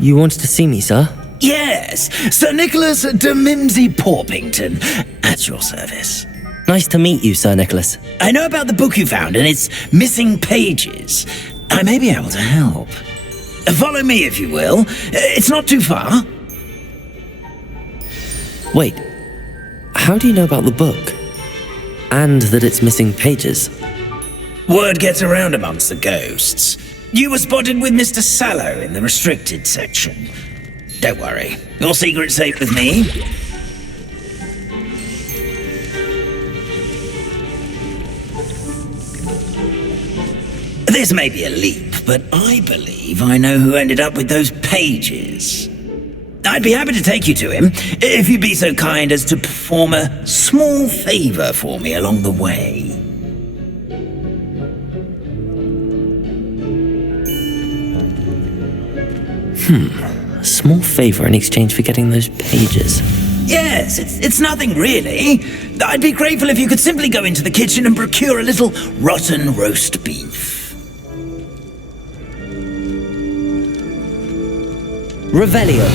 you wanted to see me, sir? Yes, Sir Nicholas de Mimsy Porpington, at your service. Nice to meet you, Sir Nicholas. I know about the book you found and its missing pages. I may be able to help. Follow me, if you will. It's not too far. Wait, how do you know about the book? And that it's missing pages? Word gets around amongst the ghosts. You were spotted with Mr. Sallow in the restricted section. Don't worry, your secret's safe with me. This may be a leap, but I believe I know who ended up with those pages. I'd be happy to take you to him, if you'd be so kind as to perform a small favor for me along the way. A small favor in exchange for getting those pages. Yes, it's nothing really. I'd be grateful if you could simply go into the kitchen and procure a little rotten roast beef. Revelio.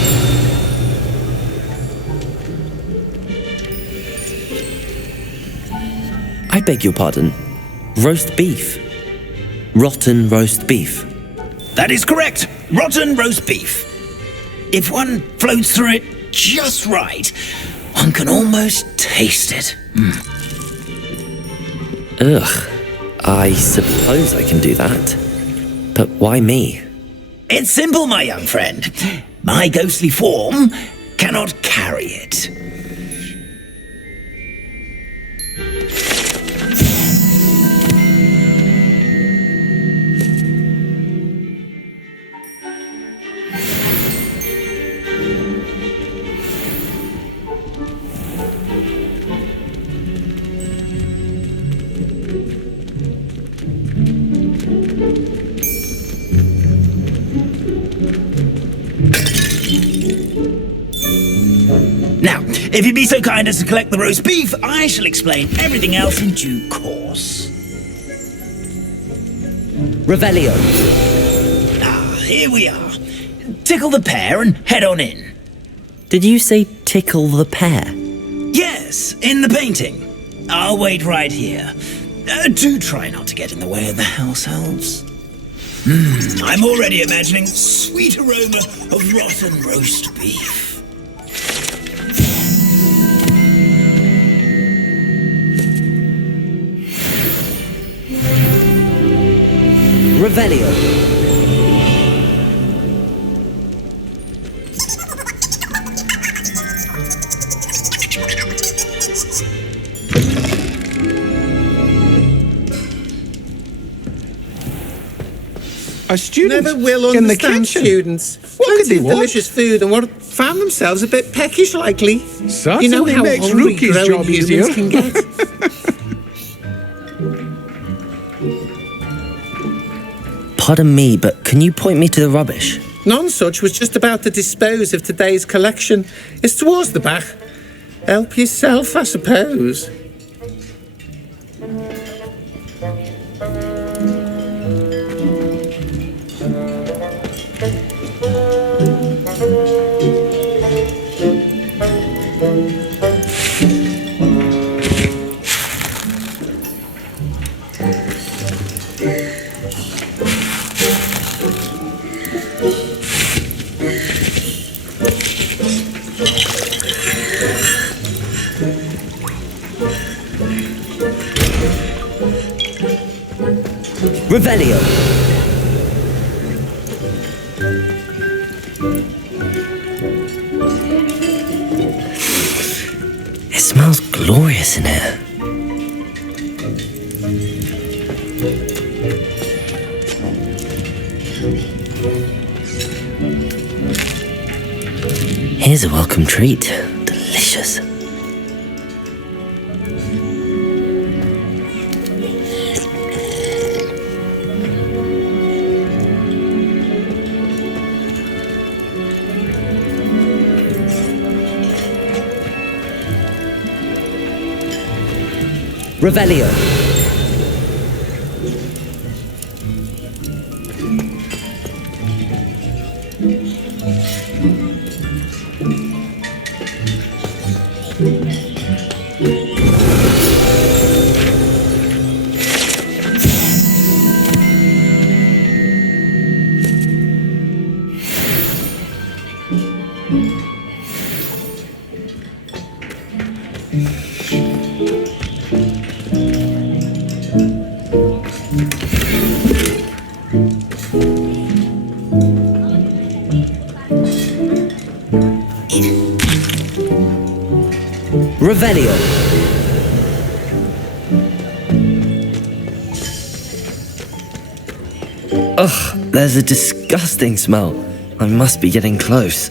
I beg your pardon. Roast beef. Rotten roast beef. That is correct. Rotten roast beef. If one floats through it just right, one can almost taste it. Ugh. I suppose I can do that. But why me? It's simple, my young friend. My ghostly form cannot carry it. Now, if you'd be so kind as to collect the roast beef, I shall explain everything else in due course. Revelio. Here we are. Tickle the pear and head on in. Did you say tickle the pear? Yes, in the painting. I'll wait right here. Do try not to get in the way of the house elves. I'm already imagining sweet aroma of rotten roast beef. Revelio. A student Never will in the understand kitchen. students. What could Plenty they of want? delicious food and what found themselves a bit peckish likely. Certainly you know how makes hungry Rookie's growing job humans easier. can get. Pardon me, but can you point me to the rubbish? None such was just about to dispose of today's collection. It's towards the back. Help yourself, I suppose. Revelio. It smells glorious in here. Here's a welcome treat. Delicious. Revelio. Revelio. Ugh, there's a disgusting smell. I must be getting close.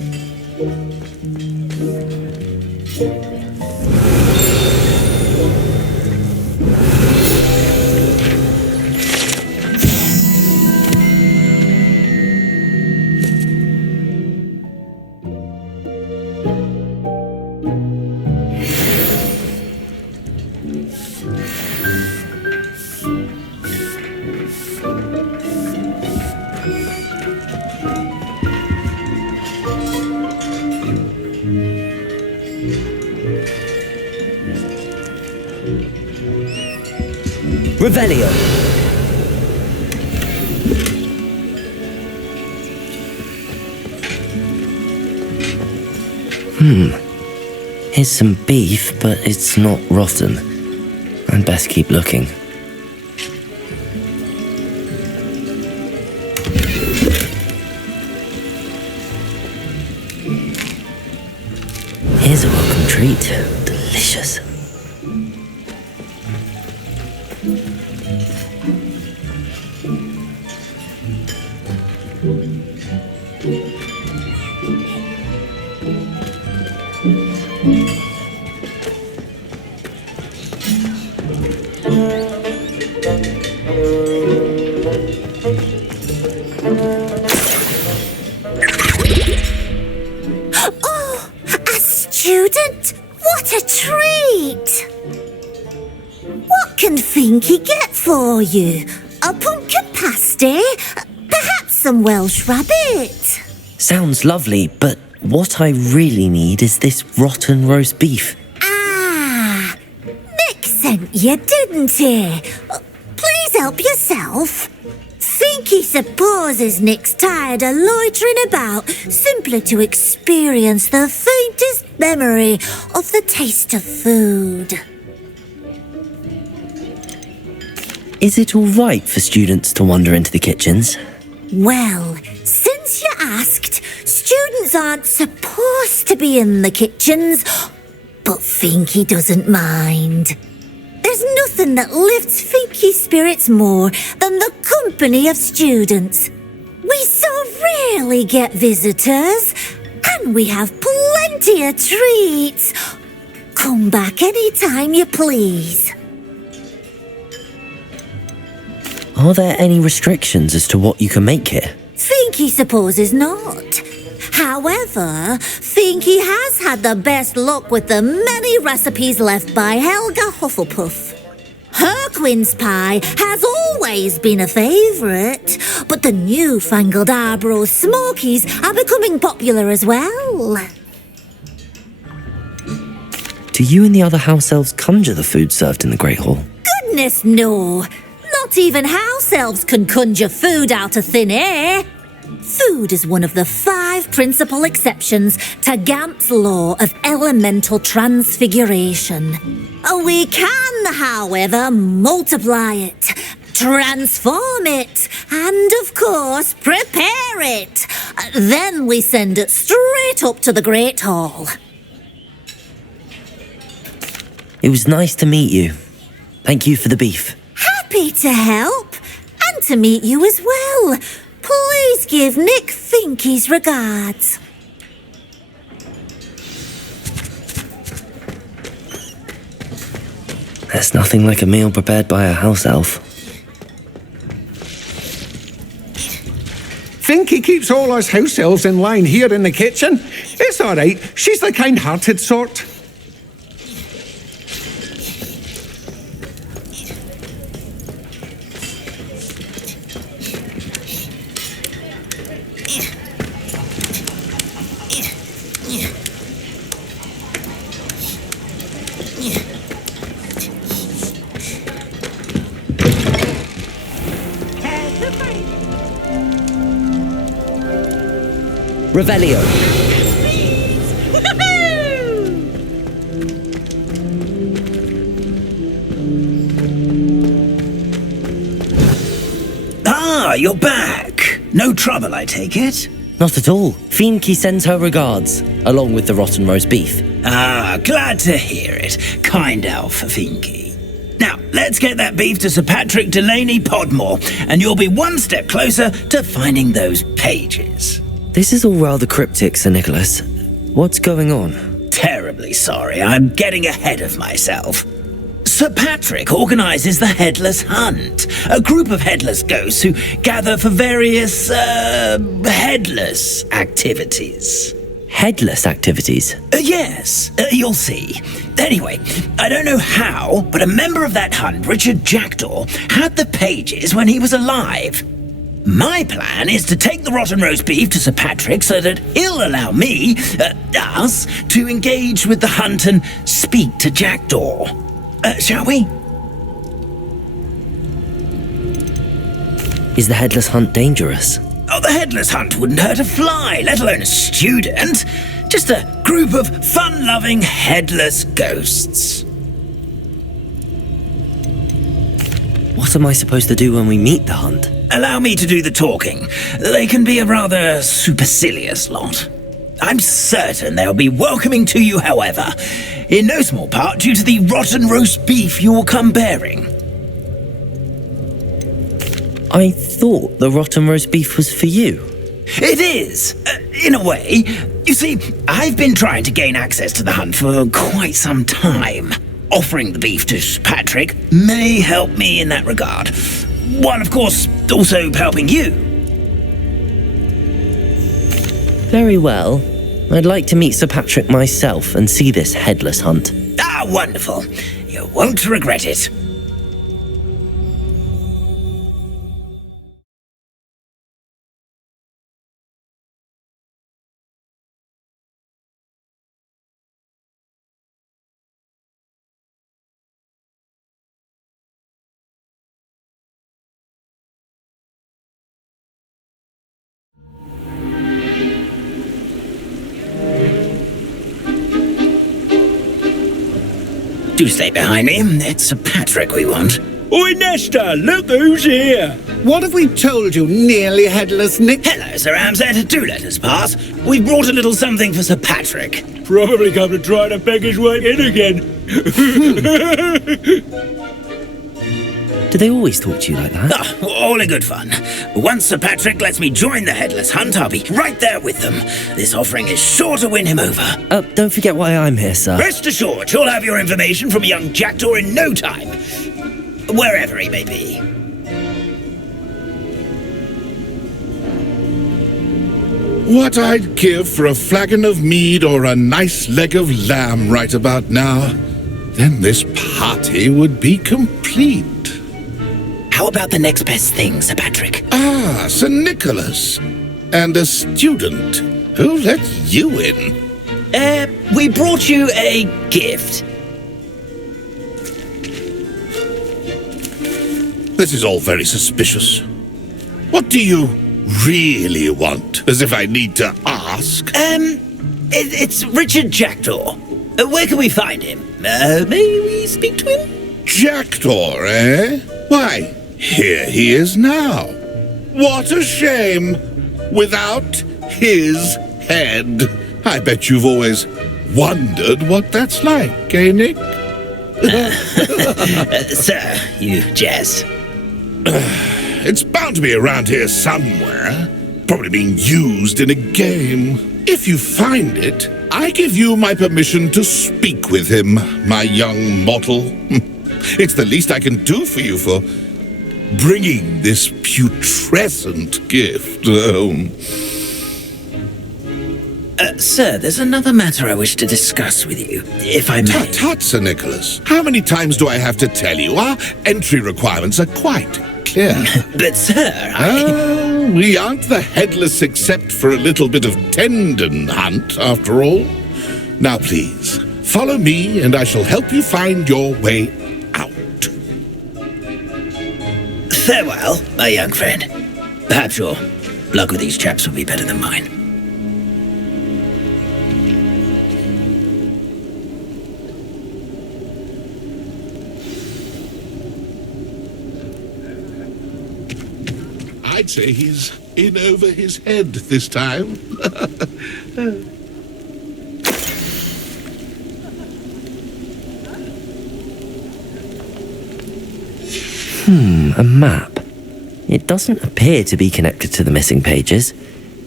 Revelio. Here's some beef, but it's not rotten. I'd best keep looking. Here's a welcome treat. Delicious. Student, what a treat! What can Finky get for you? A pumpkin pasty? Perhaps some Welsh rabbit? Sounds lovely, but what I really need is this rotten roast beef. Ah, Nick sent you, didn't he? Please help yourself. Finky supposes Nick's tired of loitering about simply to experience the faintest memory of the taste of food. Is it all right for students to wander into the kitchens? Well, since you asked, students aren't supposed to be in the kitchens, but Finky doesn't mind. There's nothing that lifts Finky's spirits more than the company of students. We so rarely get visitors, and we have plenty of treats. Come back any time you please. Are there any restrictions as to what you can make here? Finky supposes not. However, Finky has had the best luck with the many recipes left by Helga Hufflepuff. Her quince pie has always been a favourite, but the newfangled Arborough Smokies are becoming popular as well. Do you and the other house elves conjure the food served in the Great Hall? Goodness no! Not even house elves can conjure food out of thin air. Food is one of the 5 principal exceptions to Gamp's law of elemental transfiguration. We can, however, multiply it, transform it, and, of course, prepare it. Then we send it straight up to the Great Hall. It was nice to meet you. Thank you for the beef. Happy to help, and to meet you as well. Please give Nick Finky's regards. There's nothing like a meal prepared by a house elf. Finky keeps all us house elves in line here in the kitchen. It's all right. She's the kind-hearted sort. Revelio. Ah, you're back. No trouble, I take it? Not at all. Finky sends her regards, along with the rotten roast beef. Ah, glad to hear it. Kind elf, Finky. Now, let's get that beef to Sir Patrick Delaney Podmore, and you'll be one step closer to finding those pages. This is all rather cryptic, Sir Nicholas. What's going on? Terribly sorry, I'm getting ahead of myself. Sir Patrick organises the Headless Hunt, a group of headless ghosts who gather for various, headless activities. Headless activities? Yes, you'll see. Anyway, I don't know how, but a member of that hunt, Richard Jackdaw, had the pages when he was alive. My plan is to take the rotten roast beef to Sir Patrick so that he'll allow me, us, to engage with the hunt and speak to Jackdaw. Shall we? Is the Headless Hunt dangerous? Oh, the Headless Hunt wouldn't hurt a fly, let alone a student. Just a group of fun-loving headless ghosts. What am I supposed to do when we meet the hunt? Allow me to do the talking. They can be a rather supercilious lot. I'm certain they'll be welcoming to you, however, in no small part due to the rotten roast beef you'll come bearing. I thought the rotten roast beef was for you. It is, in a way. You see, I've been trying to gain access to the hunt for quite some time. Offering the beef to Patrick may help me in that regard, while of course also helping you. Very well. I'd like to meet Sir Patrick myself and see this headless hunt. Ah, wonderful. You won't regret it. Do stay behind me. It's Sir Patrick we want. Oi, Nesta, look who's here. What have we told you, nearly headless Nick? Hello, Sir Amset. Do let us pass. We've brought a little something for Sir Patrick. Probably come to try to beg his way in again. Do they always talk to you like that? Ah, all in good fun. Once Sir Patrick lets me join the Headless Hunt, I'll be right there with them. This offering is sure to win him over. Don't forget why I'm here, sir. Rest assured, you'll have your information from a young Jackdaw in no time. Wherever he may be. What I'd give for a flagon of mead or a nice leg of lamb right about now. Then this party would be complete. How about the next best thing, Sir Patrick? Ah, Sir Nicholas. And a student. Who let you in? We brought you a gift. This is all very suspicious. What do you really want? As if I need to ask. It's Richard Jackdaw. Where can we find him? May we speak to him? Jackdaw, eh? Why, here he is now. What a shame. Without his head. I bet you've always wondered what that's like, eh, Nick? Sir, you jest. It's bound to be around here somewhere. Probably being used in a game. If you find it, I give you my permission to speak with him, my young mortal. It's the least I can do for you for bringing this putrescent gift home. Sir, there's another matter I wish to discuss with you, if I may. Tut, Sir Nicholas. How many times do I have to tell you? Our entry requirements are quite clear. But, sir, we aren't the headless except for a little bit of tendon hunt, after all. Now, please, follow me and I shall help you find your way out. Farewell, my young friend. Perhaps your luck with these chaps will be better than mine. I'd say he's in over his head this time. A map. It doesn't appear to be connected to the missing pages.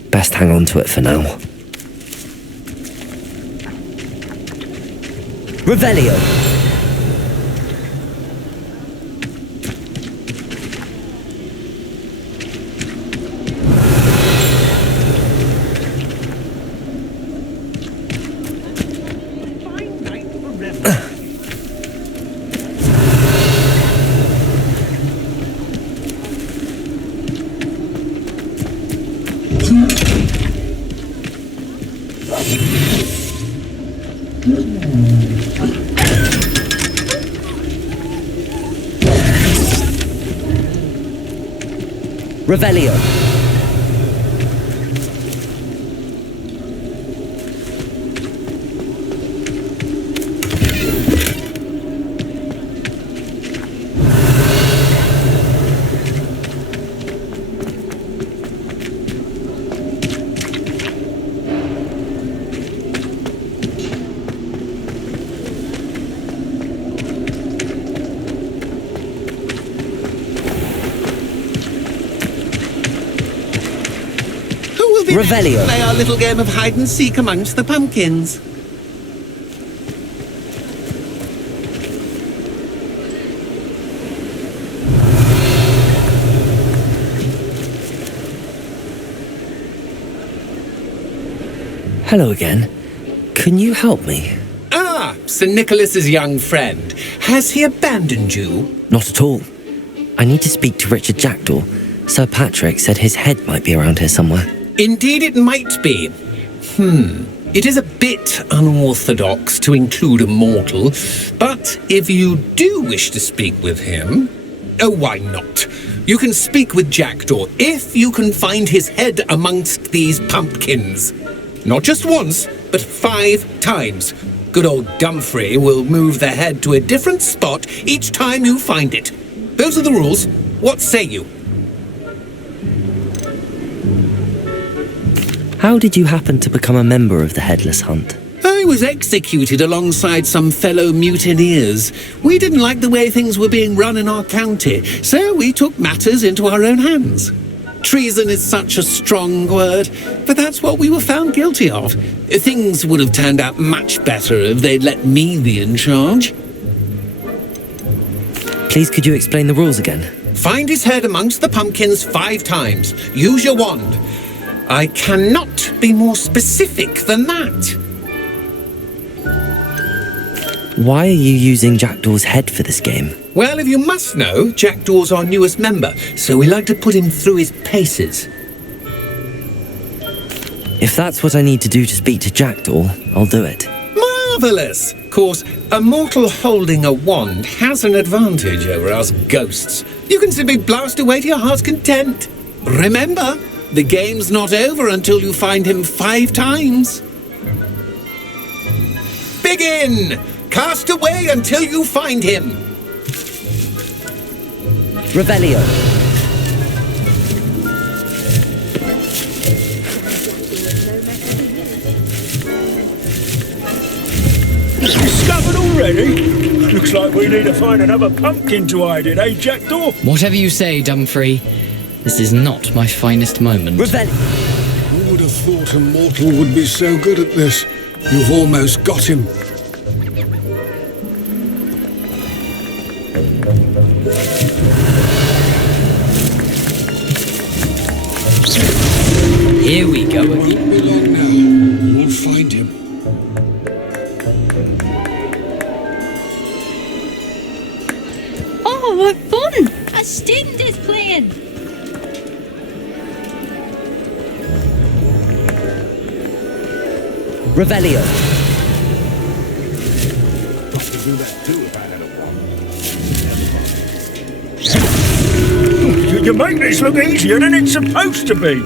Best hang on to it for now. Revelio. Revelio. Revelio. Play our little game of hide and seek amongst the pumpkins. Hello again. Can you help me? Ah, Sir Nicholas's young friend. Has he abandoned you? Not at all. I need to speak to Richard Jackdaw. Sir Patrick said his head might be around here somewhere. Indeed it might be. It is a bit unorthodox to include a mortal, but if you do wish to speak with him, oh, why not? You can speak with Jackdaw if you can find his head amongst these pumpkins. Not just once, but 5 times. Good old Dumfrey will move the head to a different spot each time you find it. Those are the rules. What say you? How did you happen to become a member of the Headless Hunt? I was executed alongside some fellow mutineers. We didn't like the way things were being run in our county, so we took matters into our own hands. Treason is such a strong word, but that's what we were found guilty of. Things would have turned out much better if they'd let me be in charge. Please, could you explain the rules again? Find his head amongst the pumpkins 5 times. Use your wand. I cannot be more specific than that. Why are you using Jackdaw's head for this game? Well, if you must know, Jackdaw's our newest member, so we like to put him through his paces. If that's what I need to do to speak to Jackdaw, I'll do it. Marvellous! Of course, a mortal holding a wand has an advantage over us ghosts. You can simply blast away to your heart's content. Remember, the game's not over until you find him 5 times. Begin! Cast away until you find him. Revelio. Discovered already? Looks like we need to find another pumpkin to hide in, eh, Jackdaw? Whatever you say, Dumfrey. This is not my finest moment. Revelio. Who would have thought a mortal would be so good at this? You've almost got him. Here we go It won't again. be long now. You'll find him. Oh, what fun! A student is playing! Revelio. You make this look easier than it's supposed to be.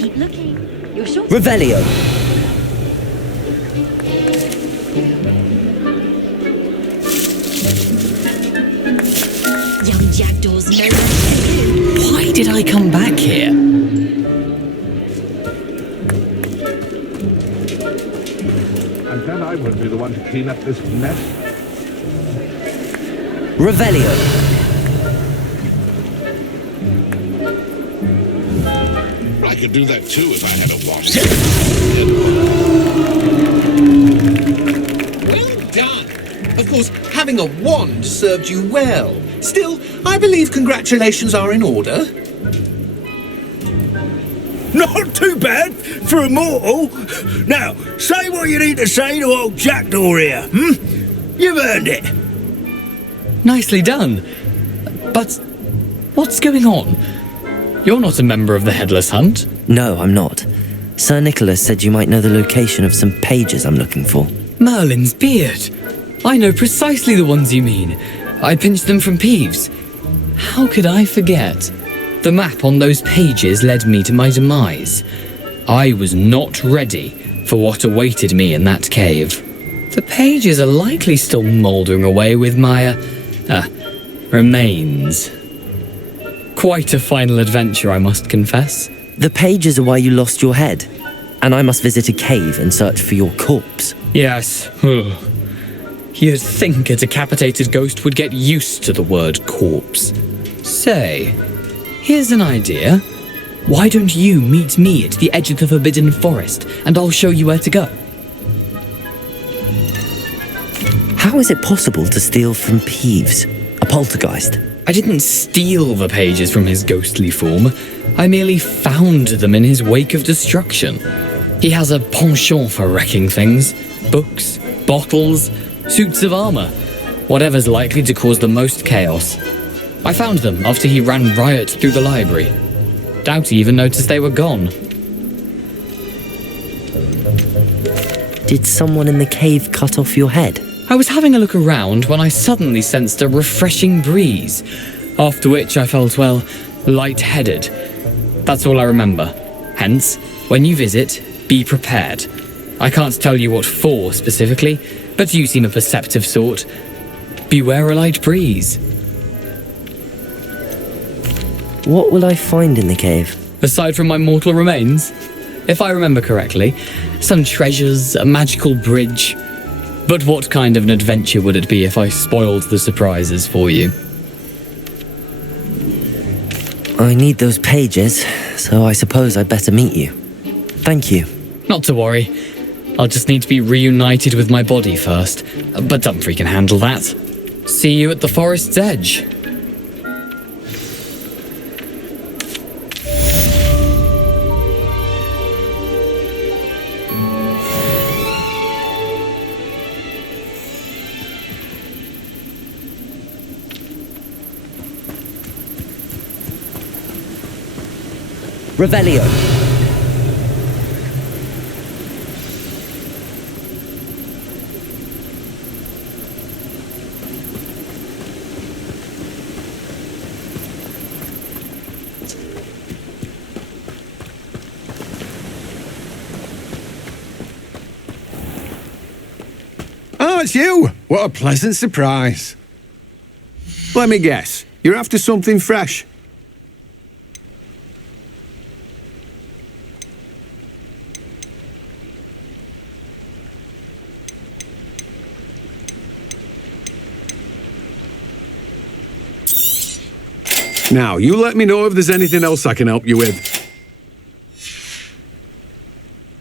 Keep looking. You're sure? Revelio. Young Jackdaws know. Why did I come back here? I won't be the one to clean up this mess. Revelio. I could do that too if I had a wand. Well done. Of course, having a wand served you well. Still, I believe congratulations are in order. Not too bad for a mortal. Now, say what you need to say to old Jackdaw here, You've earned it. Nicely done. But what's going on? You're not a member of the Headless Hunt. No, I'm not. Sir Nicholas said you might know the location of some pages I'm looking for. Merlin's beard. I know precisely the ones you mean. I pinched them from Peeves. How could I forget? The map on those pages led me to my demise. I was not ready for what awaited me in that cave. The pages are likely still mouldering away with my, remains. Quite a final adventure, I must confess. The pages are why you lost your head, and I must visit a cave and search for your corpse. Yes. You'd think a decapitated ghost would get used to the word corpse. Say, here's an idea. Why don't you meet me at the edge of the Forbidden Forest, and I'll show you where to go? How is it possible to steal from Peeves, a poltergeist? I didn't steal the pages from his ghostly form. I merely found them in his wake of destruction. He has a penchant for wrecking things. Books, bottles, suits of armor. Whatever's likely to cause the most chaos. I found them after he ran riot through the library. Doubt he even noticed they were gone. Did someone in the cave cut off your head? I was having a look around when I suddenly sensed a refreshing breeze, after which I felt, well, lightheaded. That's all I remember. Hence, when you visit, be prepared. I can't tell you what for specifically, but you seem a perceptive sort. Beware a light breeze. What will I find in the cave? Aside from my mortal remains, if I remember correctly, some treasures, a magical bridge. But what kind of an adventure would it be if I spoiled the surprises for you? I need those pages, so I suppose I'd better meet you. Thank you. Not to worry. I'll just need to be reunited with my body first. But Dumfries can handle that. See you at the forest's edge. Revelio. Oh, it's you! What a pleasant surprise. Let me guess, you're after something fresh. Now, you let me know if there's anything else I can help you with.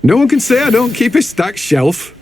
No one can say I don't keep a stacked shelf.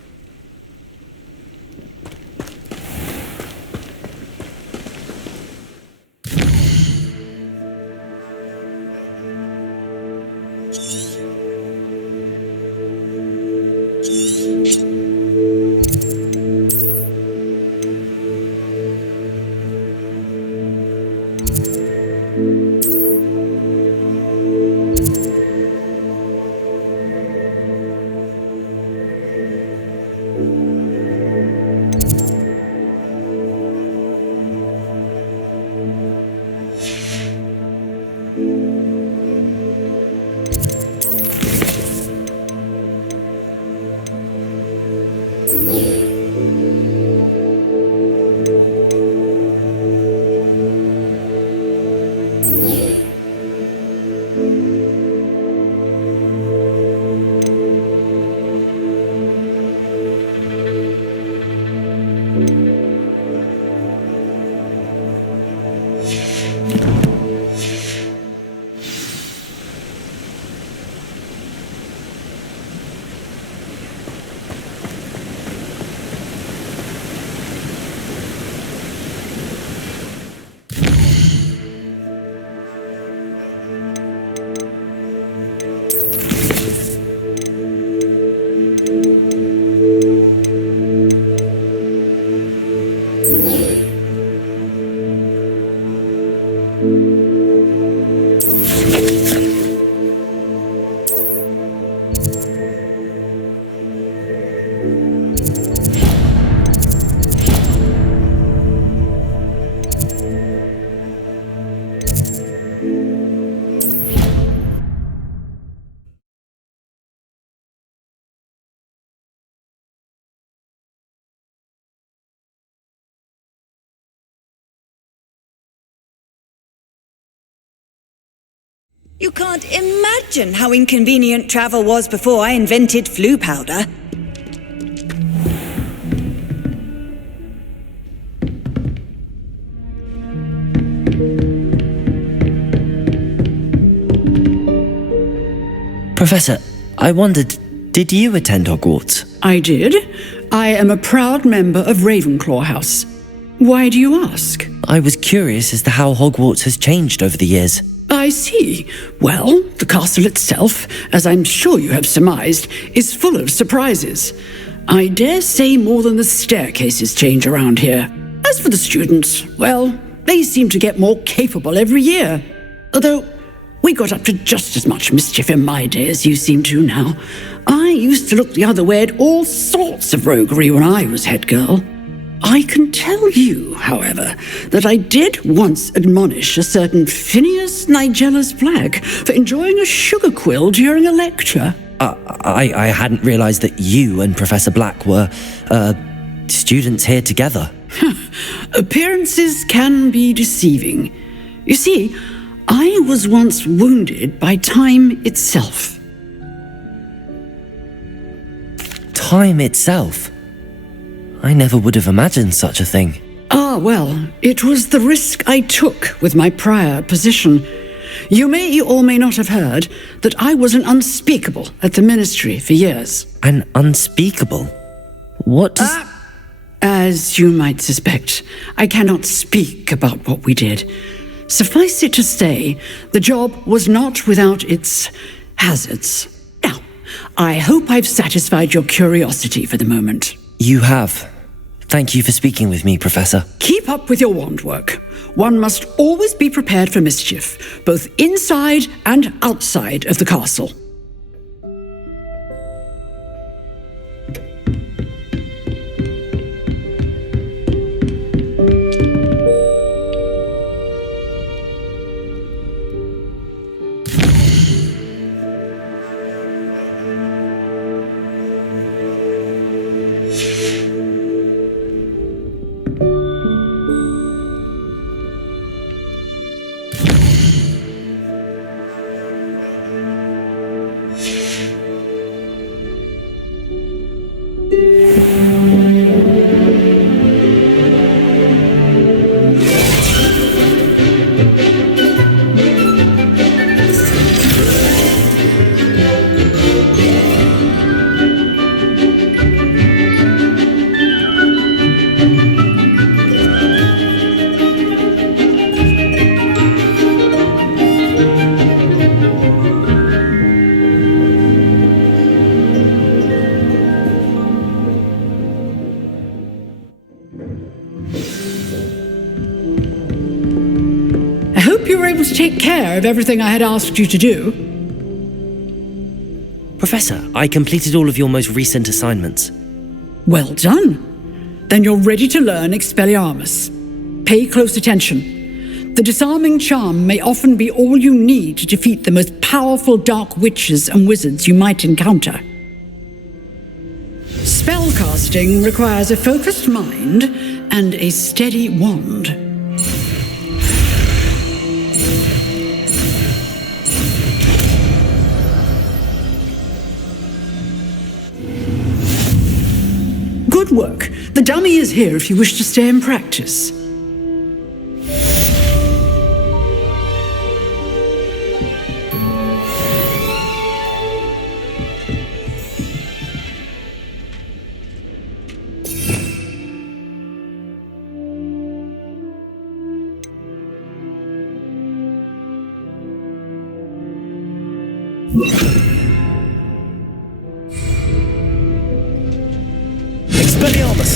You can't imagine how inconvenient travel was before I invented flu powder. Professor, I wondered, did you attend Hogwarts? I did. I am a proud member of Ravenclaw House. Why do you ask? I was curious as to how Hogwarts has changed over the years. I see. Well, the castle itself, as I'm sure you have surmised, is full of surprises. I dare say more than the staircases change around here. As for the students, well, they seem to get more capable every year. Although, we got up to just as much mischief in my day as you seem to now. I used to look the other way at all sorts of roguery when I was head girl. I can tell you, however, that I did once admonish a certain Phineas Nigella's Black for enjoying a sugar quill during a lecture. I hadn't realised that you and Professor Black were, students here together. Appearances can be deceiving. You see, I was once wounded by time itself. Time itself? I never would have imagined such a thing. Ah, well, it was the risk I took with my prior position. You may or may not have heard that I was an unspeakable at the Ministry for years. An unspeakable? What does... As you might suspect, I cannot speak about what we did. Suffice it to say, the job was not without its hazards. Now, I hope I've satisfied your curiosity for the moment. You have. Thank you for speaking with me, Professor. Keep up with your wand work. One must always be prepared for mischief, both inside and outside of the castle. To take care of everything I had asked you to do. Professor, I completed all of your most recent assignments. Well done. Then you're ready to learn Expelliarmus. Pay close attention. The disarming charm may often be all you need to defeat the most powerful dark witches and wizards you might encounter. Spellcasting requires a focused mind and a steady wand. Good work. The dummy is here if you wish to stay and practice.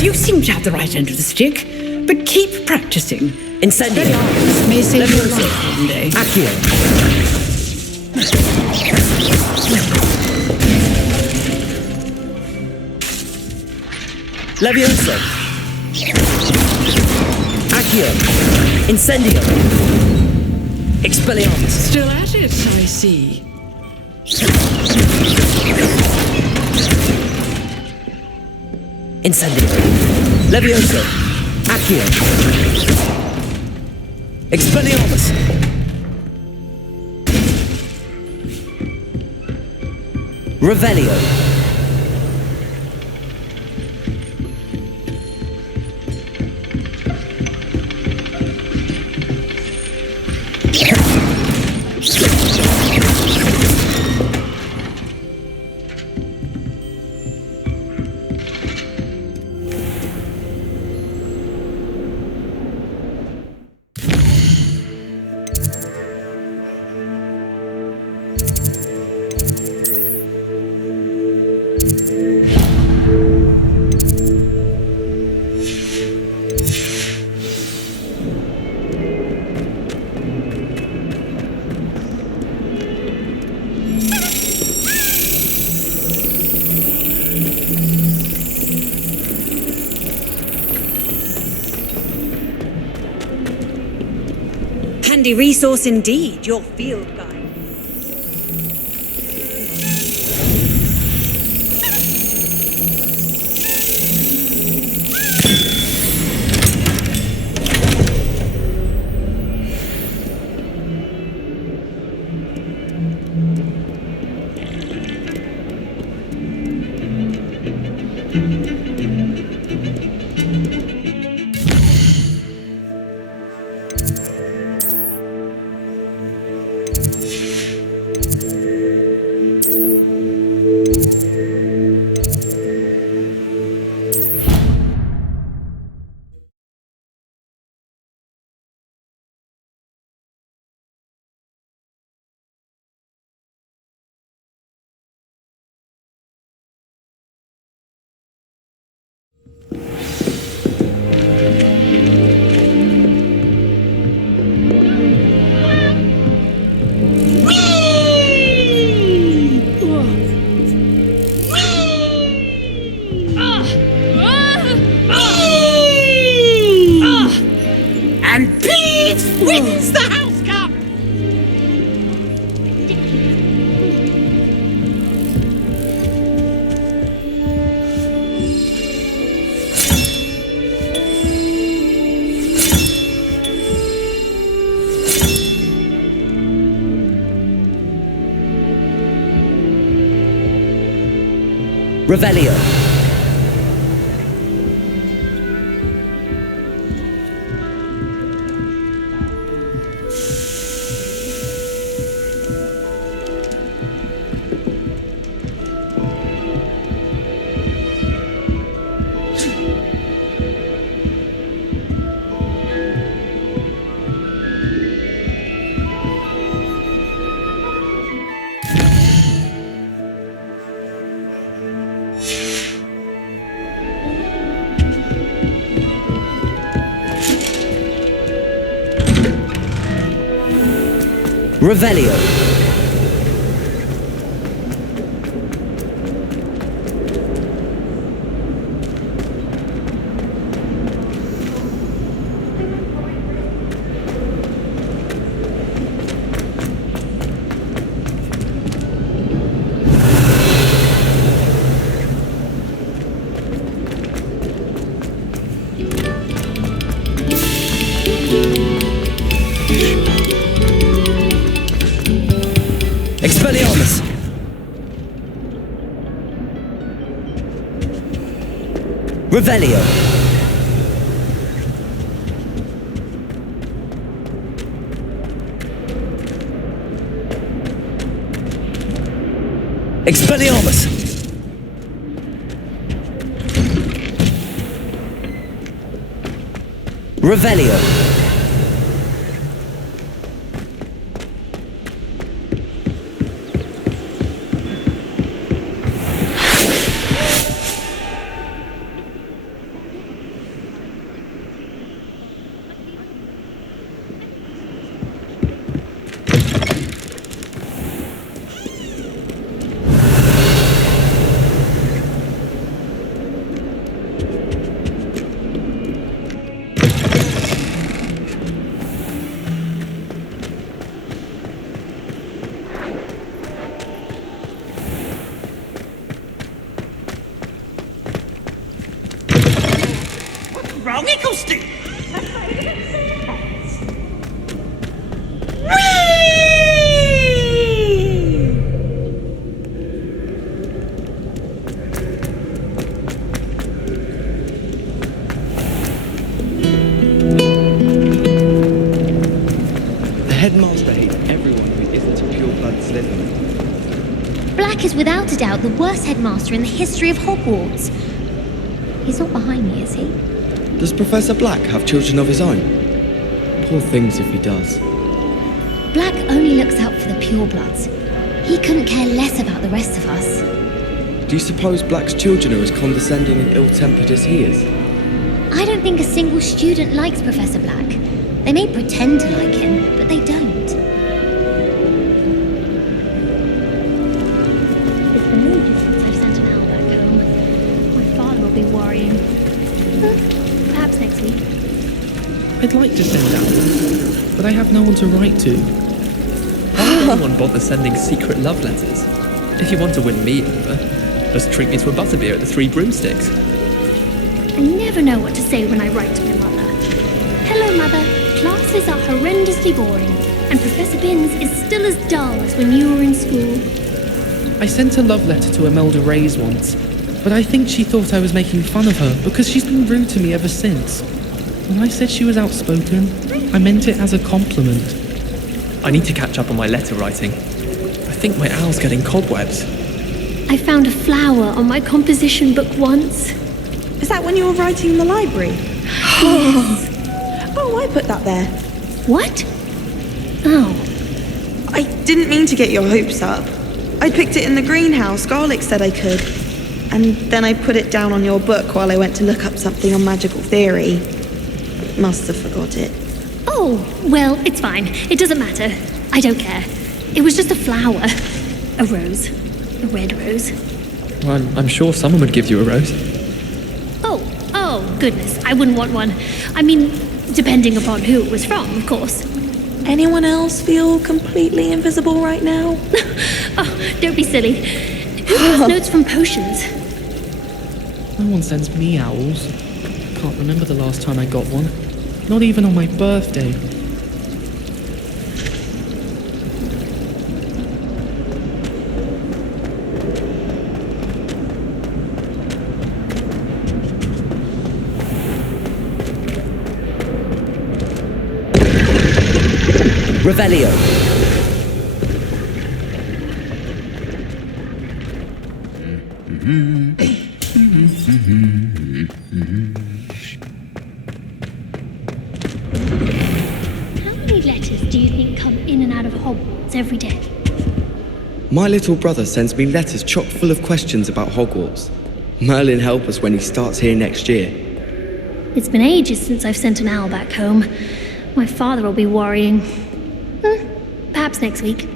You seem to have the right end of the stick, but keep practicing. Incendio. Expelliarmus may save your life one day. Accio. Levioso. Accio. Incendio. Expelliarmus. Still at it, I see. Incendio. Levioso. Accio. Expelliarmus. Revelio. Handy resource indeed, your field guide. Revelio. Revelio. Expelliarmus! Revelio! Expelliarmus! Revelio! Wrong equal-stick! headmaster hates everyone who isn't a pure-blood Slytherin. Black is without a doubt the worst headmaster in the history of Hogwarts. He's not behind me, is he? Does Professor Black have children of his own? Poor things if he does. Black only looks out for the purebloods. He couldn't care less about the rest of us. Do you suppose Black's children are as condescending and ill-tempered as he is? I don't think a single student likes Professor Black. They may pretend to like him, but they don't. It's been ages since I've sent an owl back home. My father will be worrying. Perhaps next week. I'd like to send owls, but I have no one to write to. Why would anyone bother sending secret love letters? If you want to win me over, just treat me to a butterbeer at the Three Broomsticks. I never know what to say when I write to my mother. Hello, Mother. Classes are horrendously boring, and Professor Binns is still as dull as when you were in school. I sent a love letter to Imelda Reyes once, but I think she thought I was making fun of her because she's been rude to me ever since. When I said she was outspoken, I meant it as a compliment. I need to catch up on my letter writing. I think my owl's getting cobwebs. I found a flower on my composition book once. Is that when you were writing in the library? Yes. Oh, I put that there. What? Oh. I didn't mean to get your hopes up. I picked it in the greenhouse. Garlic said I could. And then I put it down on your book while I went to look up something on magical theory. Must have forgot it. Oh, well, it's fine. It doesn't matter. I don't care. It was just a flower. A rose. A red rose. Well, I'm sure someone would give you a rose. Oh, goodness. I wouldn't want one. I mean, depending upon who it was from, of course. Anyone else feel completely invisible right now? Oh, don't be silly. Who has notes from potions? No one sends me owls. Can't remember the last time I got one. Not even on my birthday. Revelio. How many letters do you think come in and out of Hogwarts every day? My little brother sends me letters chock full of questions about Hogwarts. Merlin help us when he starts here next year. It's been ages since I've sent an owl back home. My father will be worrying. Perhaps next week.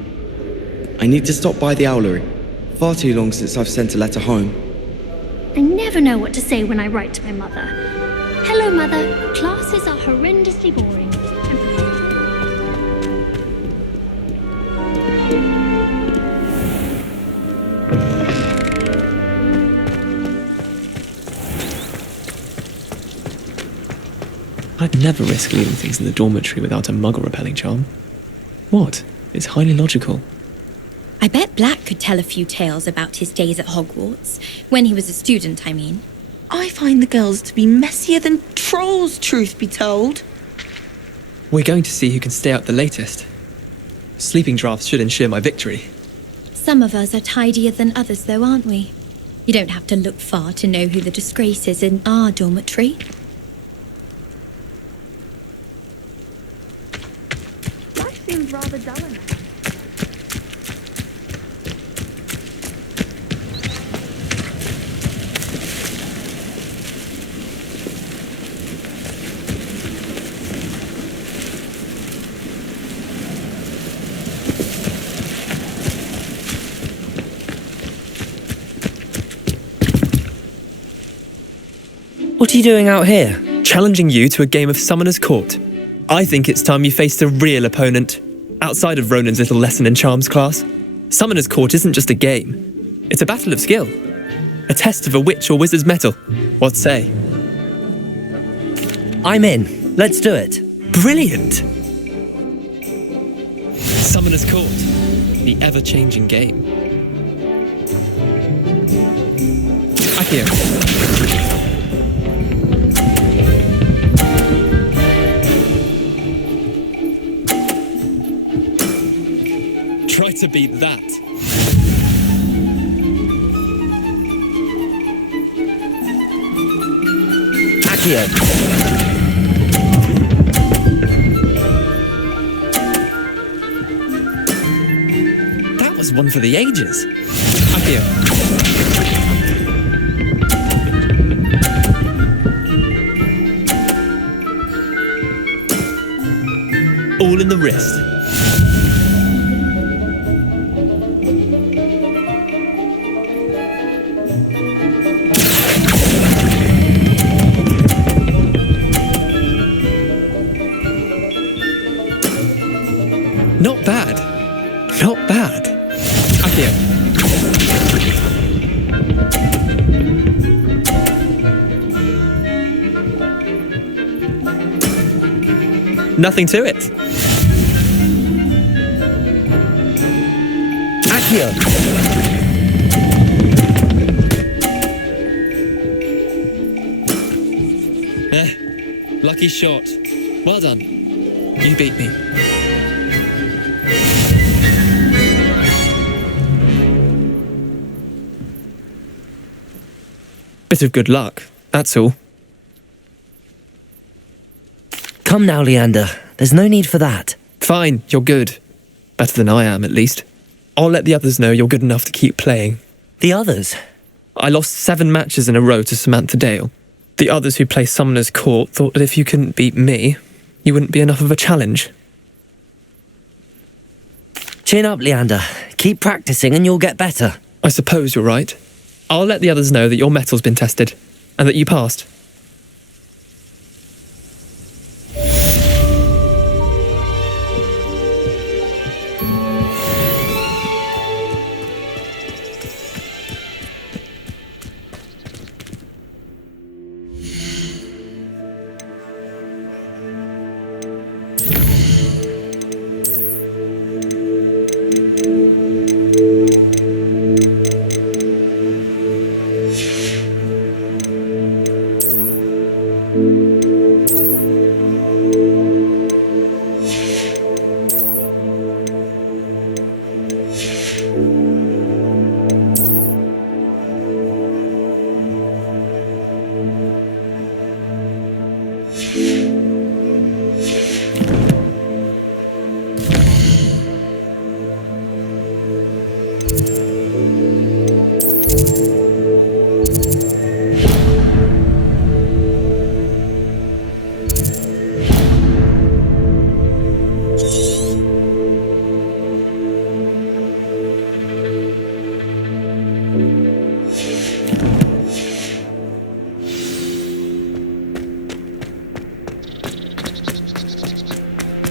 I need to stop by the owlery. Far too long since I've sent a letter home. I never know what to say when I write to my mother. Hello, Mother. Classes are horrendously boring. I'd never risk leaving things in the dormitory without a muggle-repelling charm. What? It's highly logical. I bet Black could tell a few tales about his days at Hogwarts. When he was a student, I mean. I find the girls to be messier than trolls, truth be told. We're going to see who can stay up the latest. Sleeping drafts should ensure my victory. Some of us are tidier than others, though, aren't we? You don't have to look far to know who the disgrace is in our dormitory. Life seems rather dull now. What are you doing out here? Challenging you to a game of Summoner's Court. I think it's time you faced a real opponent, outside of Ronan's little lesson in charms class. Summoner's Court isn't just a game. It's a battle of skill. A test of a witch or wizard's mettle. What say? I'm in. Let's do it. Brilliant! Summoner's Court. The ever-changing game. Accio. to beat that. Accio. That was one for the ages. Accio. All in the wrist. Not bad. Not bad. Accio. Nothing to it. Accio. Lucky shot. Well done. You beat me. Bit of good luck, that's all. Come now, Leander. There's no need for that. Fine, you're good. Better than I am, at least. I'll let the others know you're good enough to keep playing. The others? I lost 7 matches in a row to Samantha Dale. The others who play Summoner's Court thought that if you couldn't beat me, you wouldn't be enough of a challenge. Chin up, Leander. Keep practicing and you'll get better. I suppose you're right. I'll let the others know that your metal's been tested, and that you passed.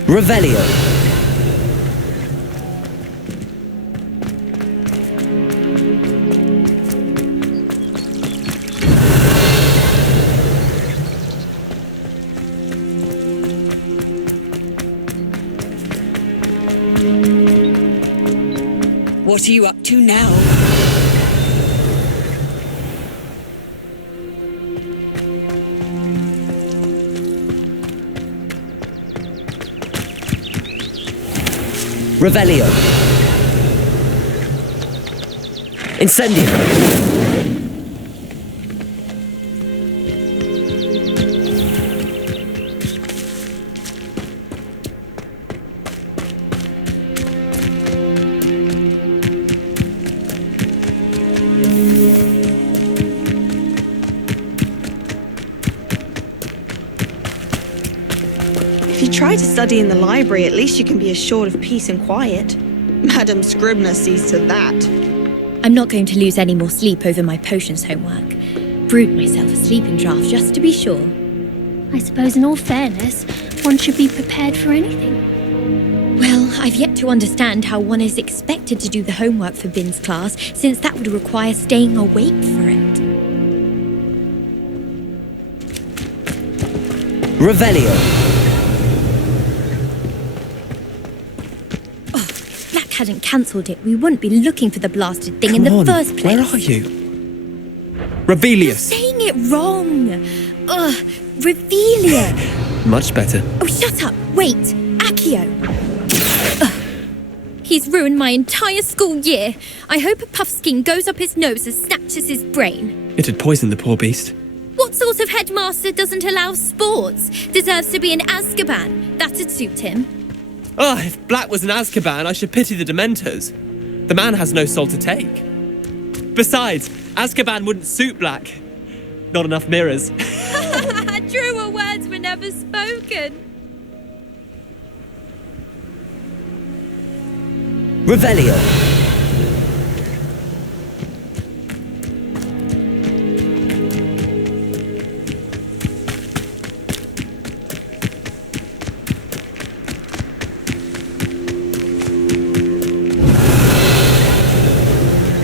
Revelio. What are you up to now? Revelio. Incendio. If you try to study in the library, at least you can be assured of peace and quiet. Madam Scribner sees to that. I'm not going to lose any more sleep over my potions homework. Brewed myself a sleeping draft just to be sure. I suppose in all fairness, one should be prepared for anything. Well, I've yet to understand how one is expected to do the homework for Bin's class, since that would require staying awake for it. Revelio. Hadn't cancelled it, we wouldn't be looking for the blasted thing in the first place. Where are you? Revelius. You're saying it wrong. Revelia. Much better. Oh, shut up. Wait. Accio. He's ruined my entire school year. I hope a puffskein goes up his nose and snatches his brain. It'd poison the poor beast. What sort of headmaster doesn't allow sports? Deserves to be in Azkaban. That'd suit him. Ah, if Black was in Azkaban, I should pity the Dementors. The man has no soul to take. Besides, Azkaban wouldn't suit Black. Not enough mirrors. Truer words were never spoken. Revelio.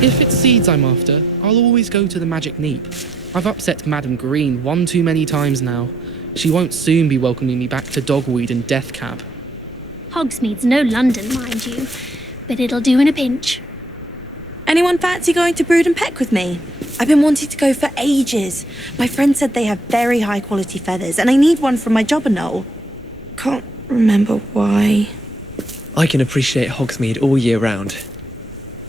If it's seeds I'm after, I'll always go to the Magic Neep. I've upset Madam Green one too many times now. She won't soon be welcoming me back to Dogweed and Deathcap. Hogsmeade's no London, mind you, but it'll do in a pinch. Anyone fancy going to Brood and Peck with me? I've been wanting to go for ages. My friend said they have very high quality feathers, and I need one from my Jobberknoll. Can't remember why. I can appreciate Hogsmeade all year round,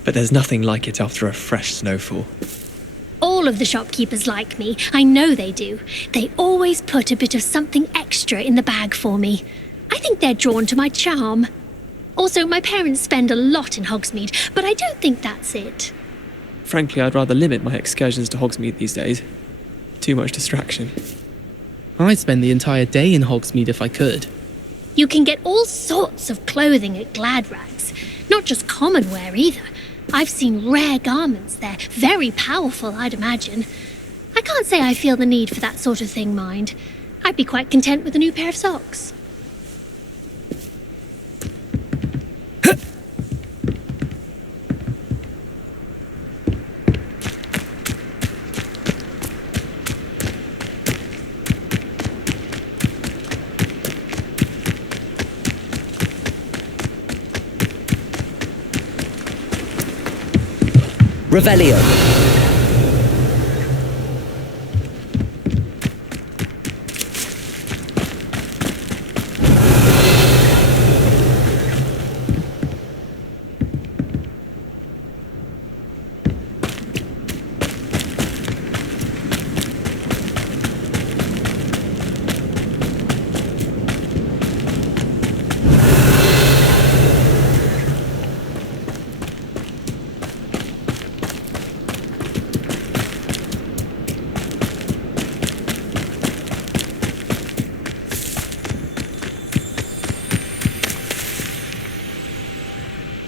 but there's nothing like it after a fresh snowfall. All of the shopkeepers like me. I know they do. They always put a bit of something extra in the bag for me. I think they're drawn to my charm. Also, my parents spend a lot in Hogsmeade, but I don't think that's it. Frankly, I'd rather limit my excursions to Hogsmeade these days. Too much distraction. I'd spend the entire day in Hogsmeade if I could. You can get all sorts of clothing at Gladrags. Not just common wear either. I've seen rare garments there. Very powerful, I'd imagine. I can't say I feel the need for that sort of thing, mind. I'd be quite content with a new pair of socks. Revelio.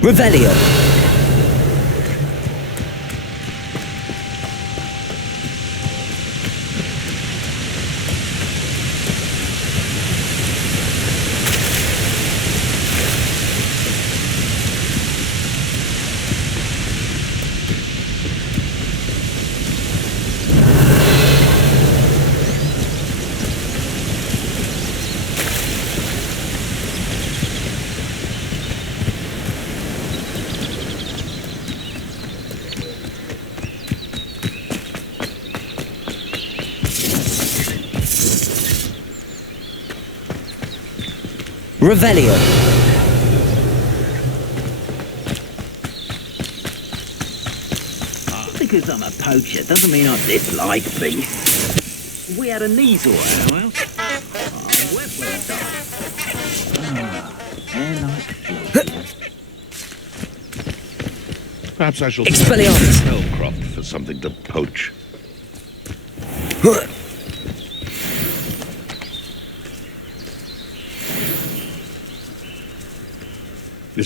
Revelio. Revelio. Because I'm a poacher doesn't mean I dislike beasts. We had a measle at our house. Perhaps I shall Expelliarmus. Hellcroft for something to poach.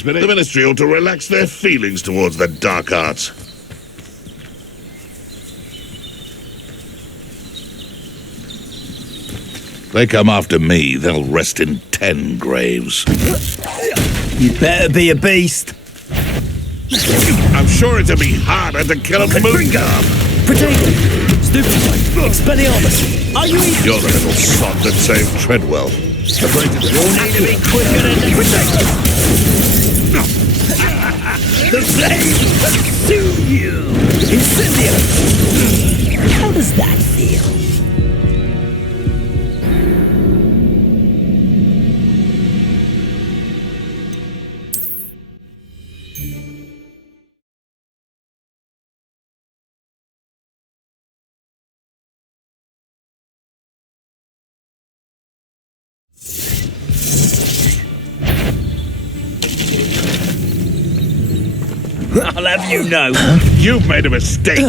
The Ministry ought to relax their feelings towards the dark arts. They come after me, they'll rest in 10 graves. You better be a beast. I'm sure it'd be harder to kill a moongarb. Potato. Stupefy. Expelliarmus. Are you eating? You're the little sot that saved Treadwell. You'll need to be quicker than the potato. The flames pursue you. Incendio. How does that feel? I'll have you know. You've made a mistake. I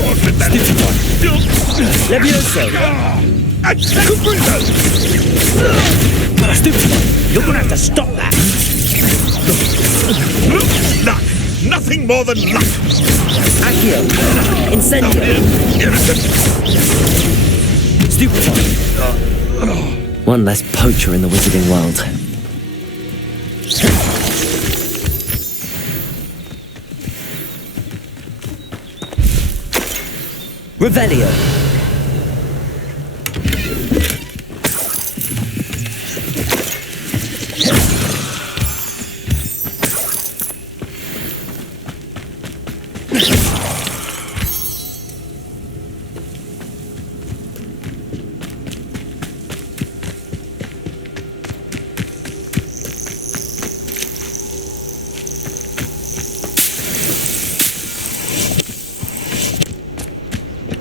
won't let that. Levioso. Stupid one. You're gonna have to stop that. Luck. Nothing more than luck. Accio. Incendio. Stupid one. One less poacher in the wizarding world. Revelio.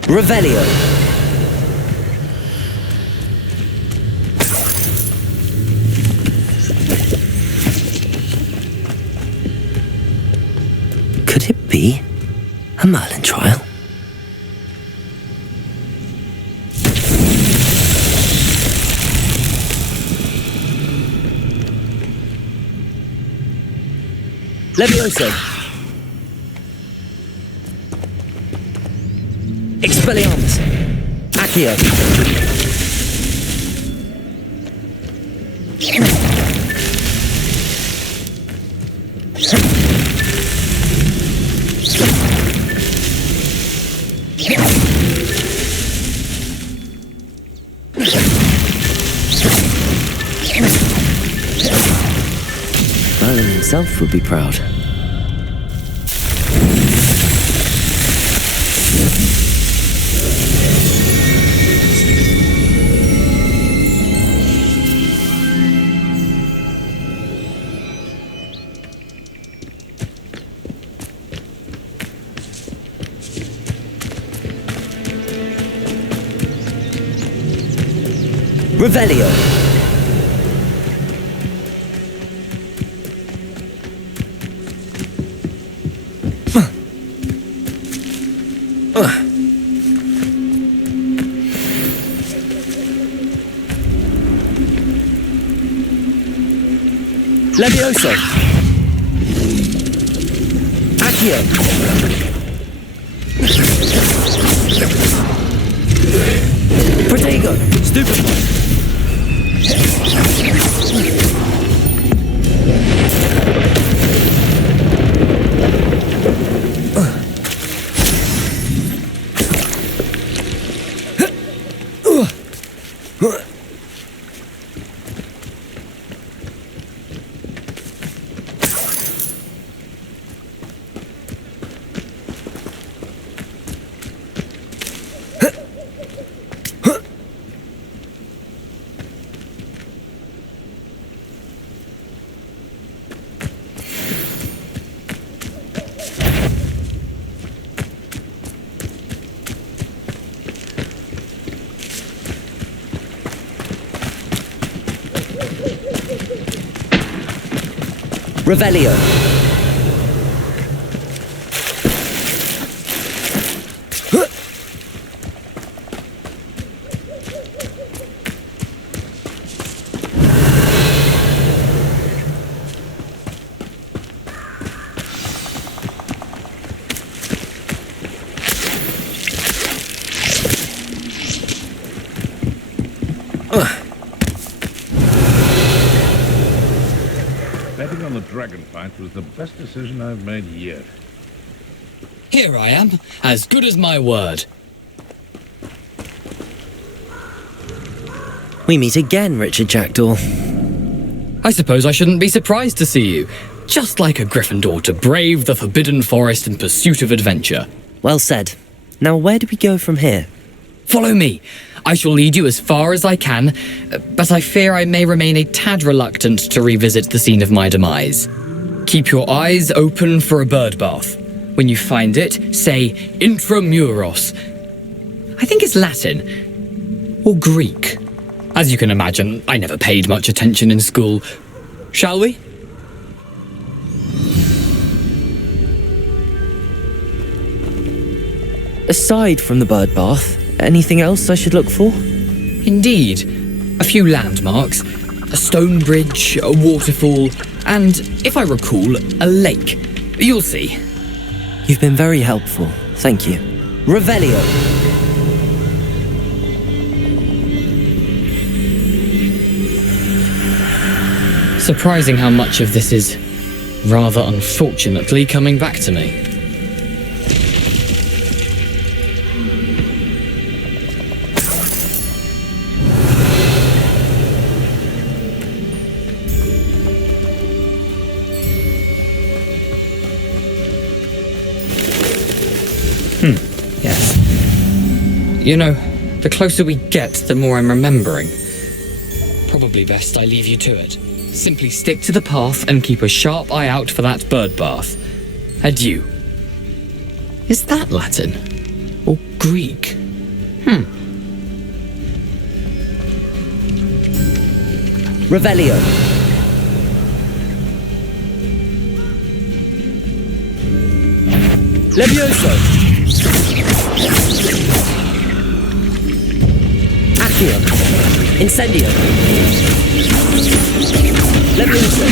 Revelio. Could it be a Merlin trial? Levioso. Expelliarmus. Accio. Merlin himself would be proud. Revelio. Levioso. Accio. Protego. Stupid one. Revelio. Betting on the dragon fight was the best decision I've made yet. Here I am, as good as my word. We meet again, Richard Jackdaw. I suppose I shouldn't be surprised to see you. Just like a Gryffindor to brave the Forbidden Forest in pursuit of adventure. Well said. Now where do we go from here? Follow me. I shall lead you as far as I can, but I fear I may remain a tad reluctant to revisit the scene of my demise. Keep your eyes open for a bird bath. When you find it, say intramuros. I think it's Latin. Or Greek. As you can imagine, I never paid much attention in school. Shall we? Aside from the bird bath, anything else I should look for? Indeed. A few landmarks, a stone bridge, a waterfall, and, if I recall, a lake. You'll see. You've been very helpful. Thank you. Revelio! Surprising how much of this is, rather unfortunately, coming back to me. Yes. You know, the closer we get, the more I'm remembering. Probably best I leave you to it. Simply stick to the path and keep a sharp eye out for that bird bath. Adieu. Is that Latin? Or Greek? Revelio. Levioso. Accio. Incendio. Levioso.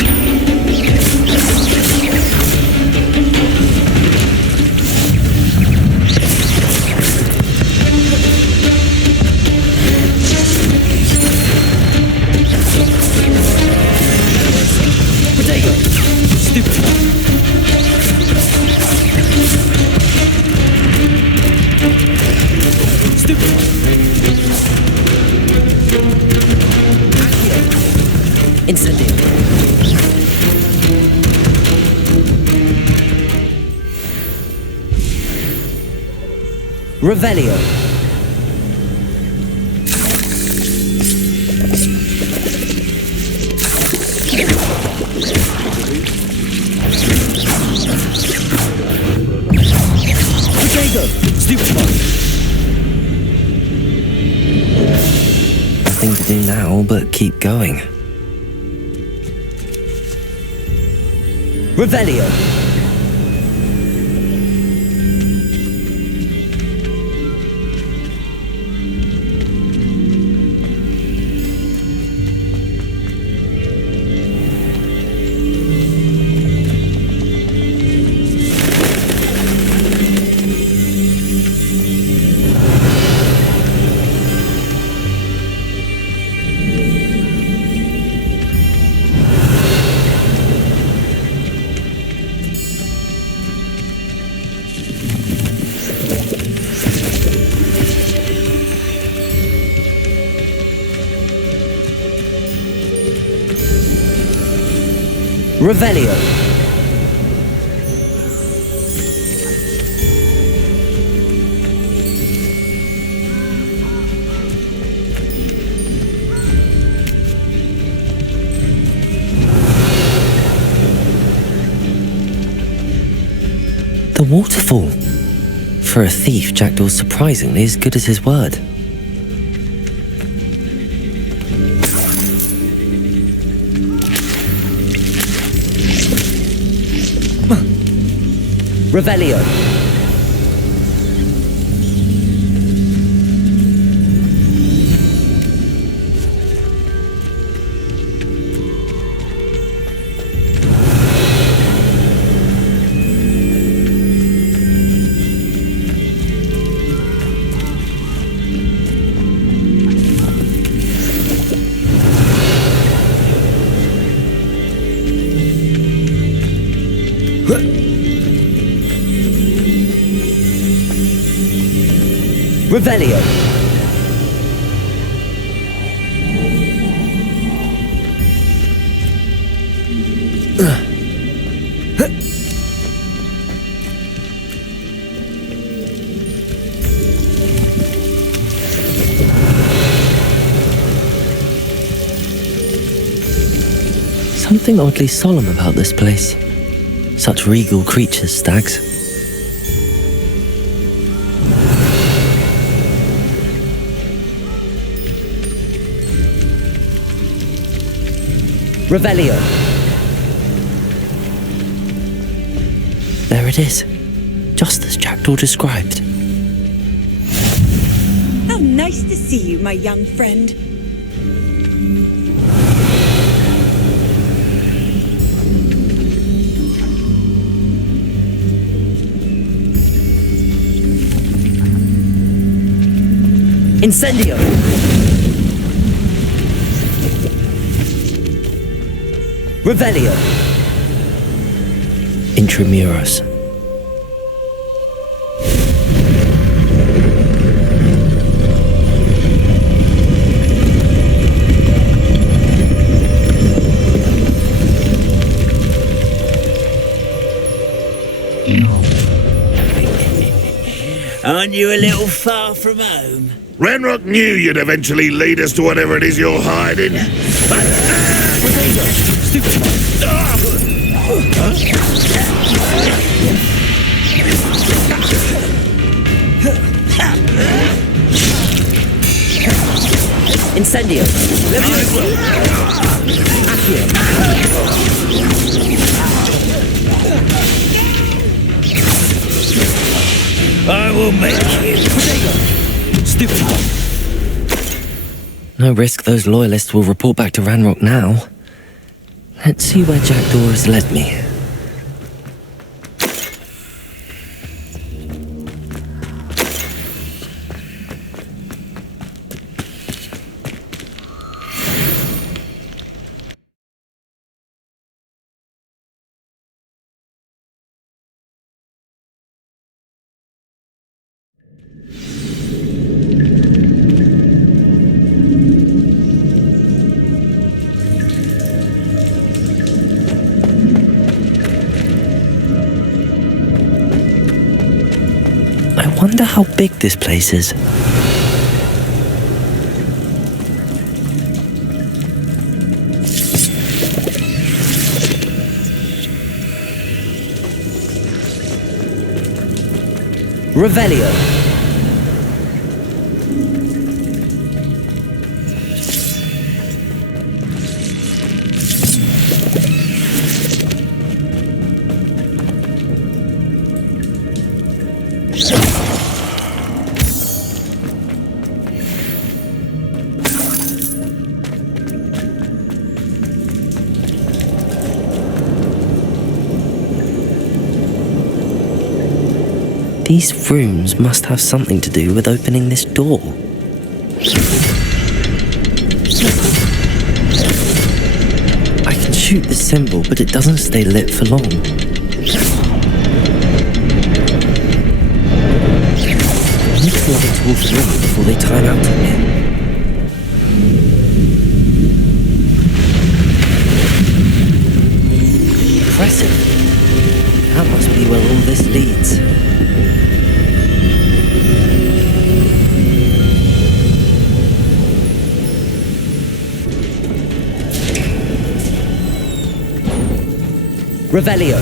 Protego. Stupid. Stupid. Accio. Incendio. Revelio. Protego. Stupid. Nothing to do now but keep going. Revelio. Revelio. The waterfall. For a thief, Jackdaw's surprisingly as good as his word. Revelio. Revelio. Something oddly solemn about this place. Such regal creatures, stags. Revelio. There it is, just as Jackdaw described. Nice to see you, my young friend. Incendio! Revelio! Intramuros. Aren't you a little far from home? Renrock knew you'd eventually lead us to whatever it is you're hiding. Incendio! I will make you. Stupid. No risk those loyalists will report back to Ranrock now. Let's see where Jackdaw has led me. I wonder how big this place is. Revelio. These rooms must have something to do with opening this door. I can shoot the symbol, but it doesn't stay lit for long. I need to light all three before they time out again. Impressive. That must be where all this leads. Revelio.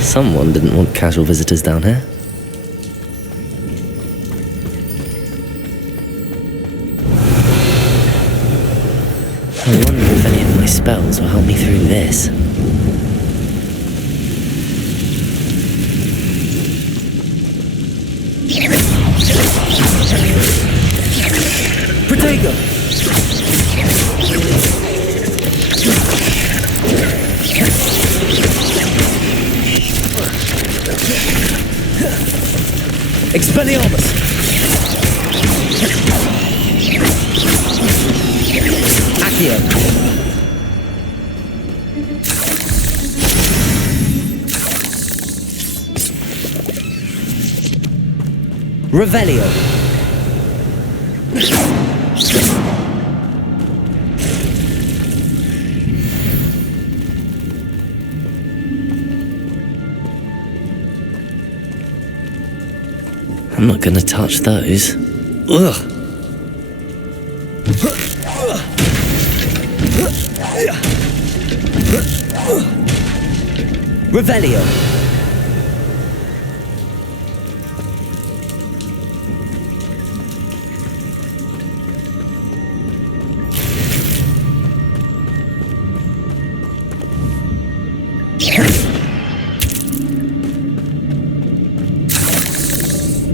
Someone didn't want casual visitors down here. I wonder if any of my spells will help me through this. Protego! Expelliarmus! Accio! Revelio! I'm not gonna touch those. Ugh. Revelio.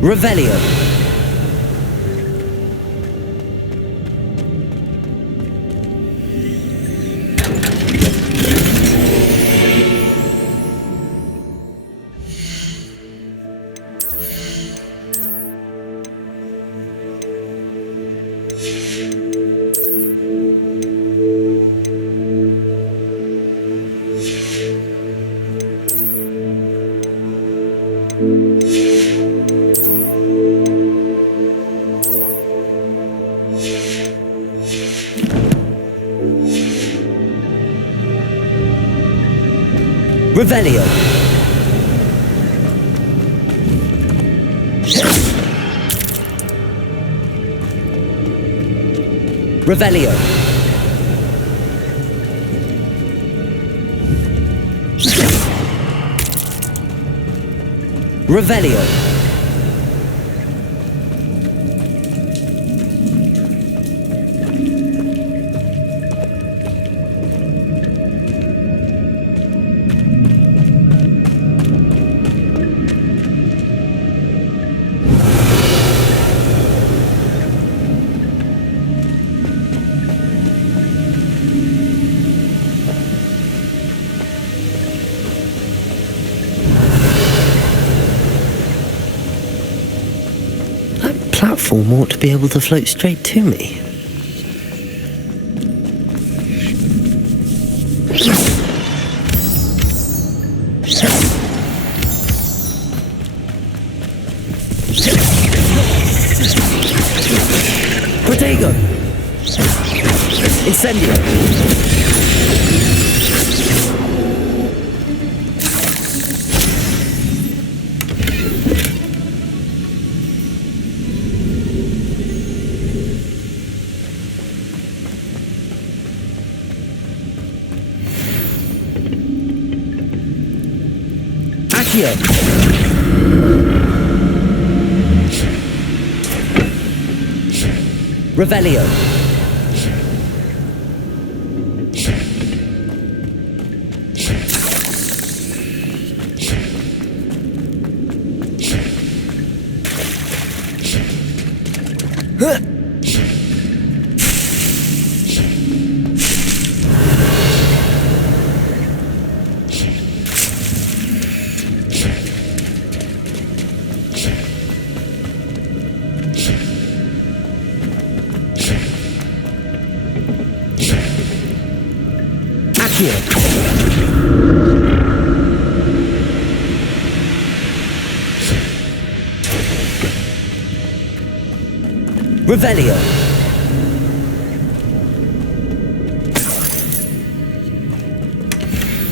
Revelio. Revelio. Revelio. Revelio. Platform ought to be able to float straight to me. Protego! Incendio! Revelio. Revelio.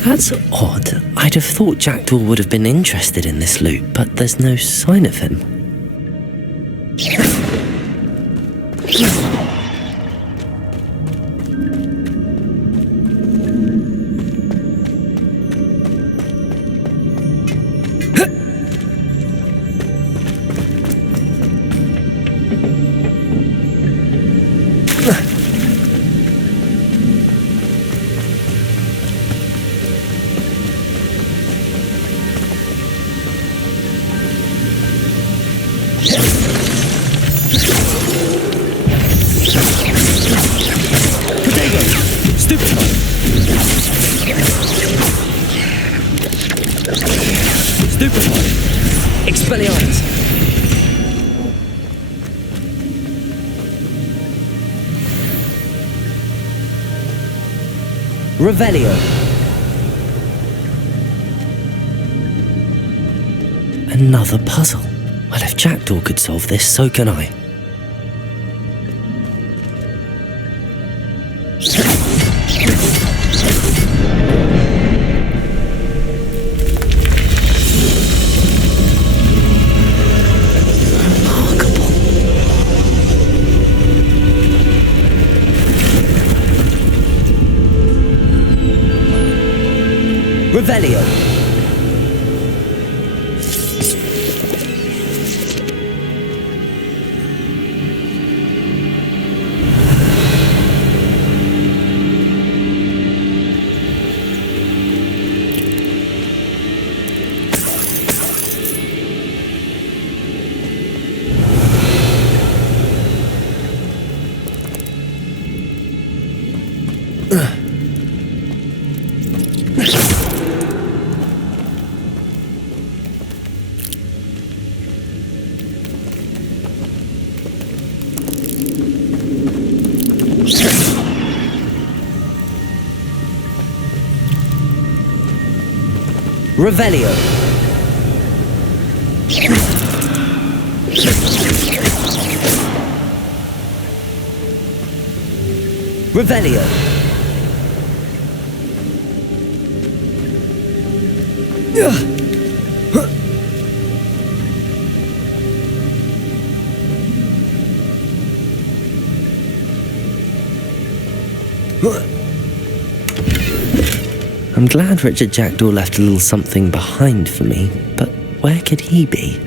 That's odd. I'd have thought Jackdaw would have been interested in this loot, but there's no sign of him. Revelio. Another puzzle. Well, if Jackdaw could solve this, so can I. Revelio. Revelio. Revelio. I'm glad Richard Jackdaw left a little something behind for me, but where could he be?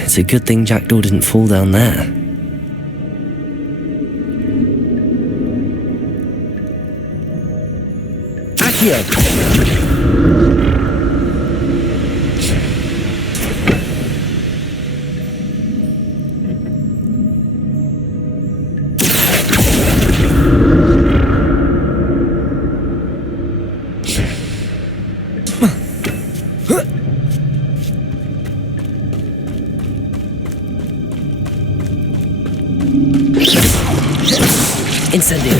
It's a good thing Jackdaw didn't fall down there. Accio! Incendio.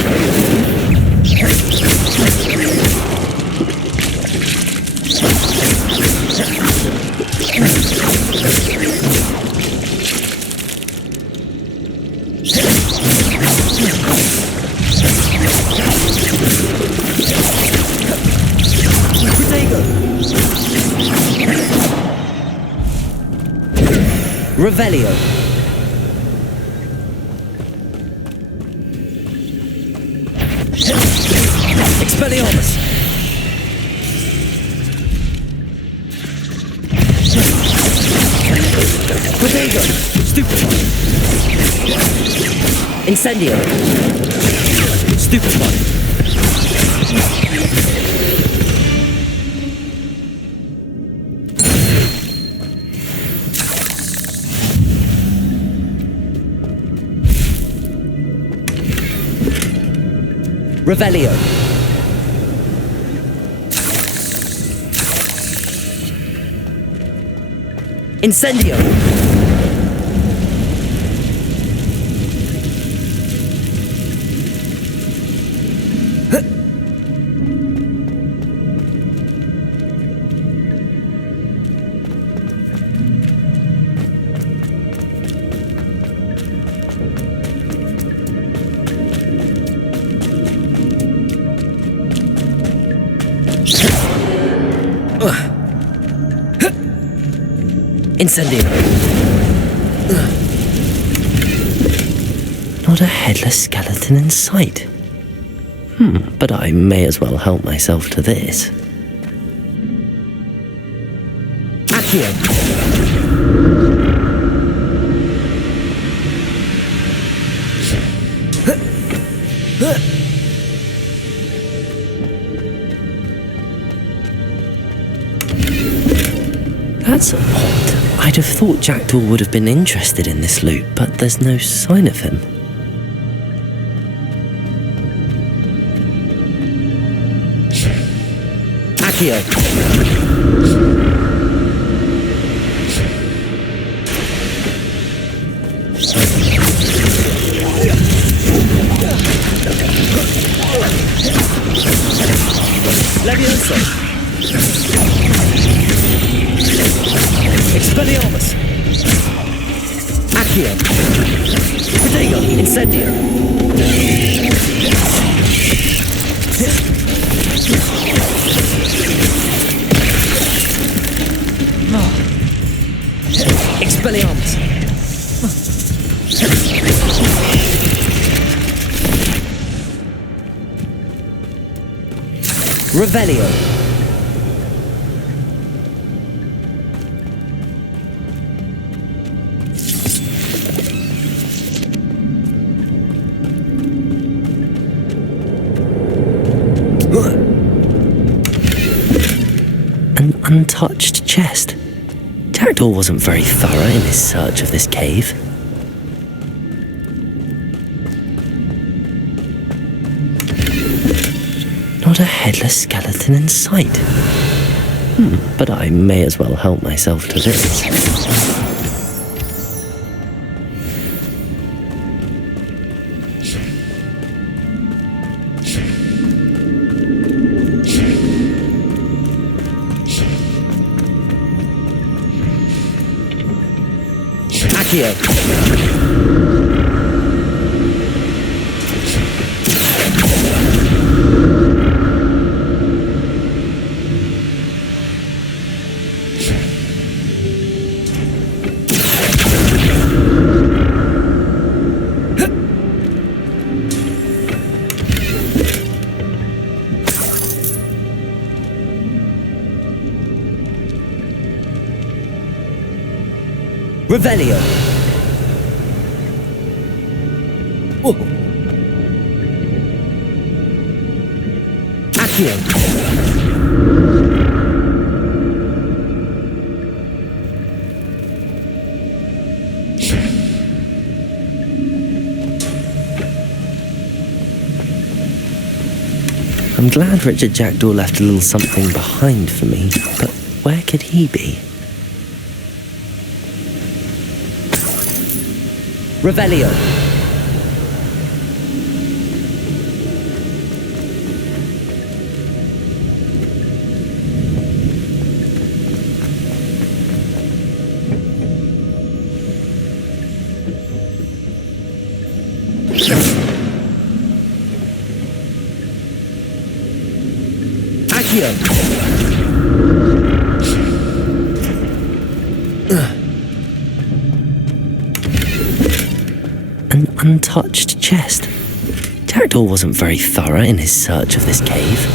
Revelio. Expelliarmus. Protego. Stupefy. Incendio. Stupefy. Revelio. Incendio. Incendio. Not a headless skeleton in sight. But I may as well help myself to this. Accio. That's odd. I'd have thought Jackdaw would have been interested in this loot, but there's no sign of him. Accio. Levioso. Expelliarmus. Accio. Protego. Incendio. Expelliarmus. Revelio. An untouched chest. Jackdaw wasn't very thorough in his search of this cave. Not a headless skeleton in sight. But I may as well help myself to this. Accio. Revelio. Oh. Accio. I'm glad Richard Jackdaw left a little something behind for me, but where could he be? Revelio. Accio. An untouched chest. Jackdaw wasn't very thorough in his search of this cave.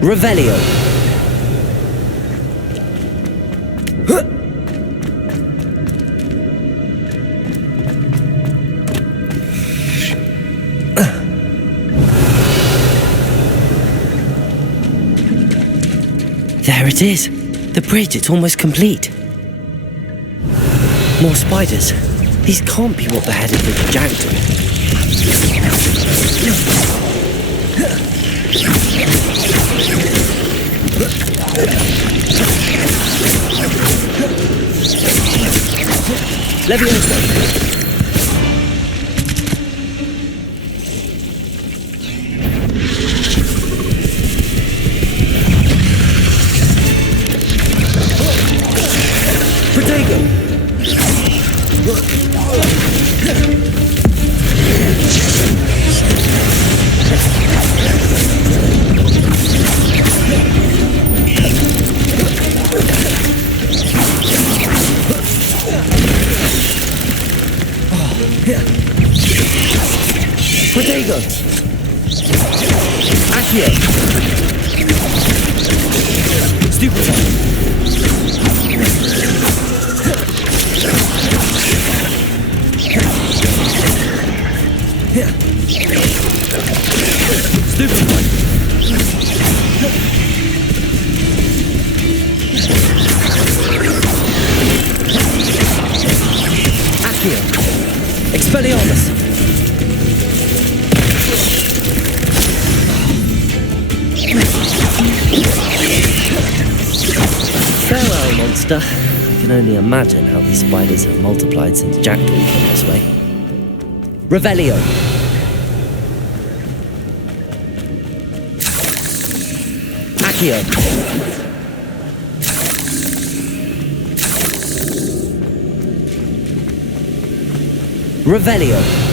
Revelio. There it is. The bridge, it's almost complete. More spiders. These can't be what beheaded Richard Jackdaw. Leviosa. Protego! Accio! Stupid! Accio! Expelliarmus! Farewell, monster. I can only imagine how these spiders have multiplied since Jackdaw came this way. Revelio. Accio. Revelio.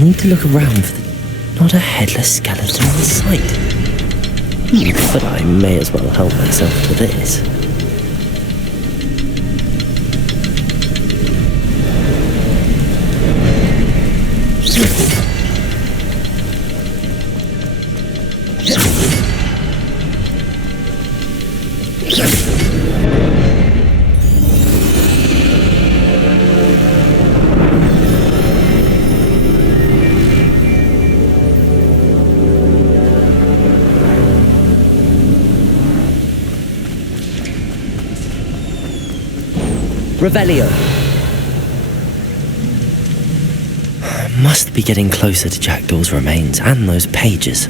need to look around for not a headless skeleton in sight. But I may as well help myself to this. Revelio. Must be getting closer to Jackdaw's remains and those pages.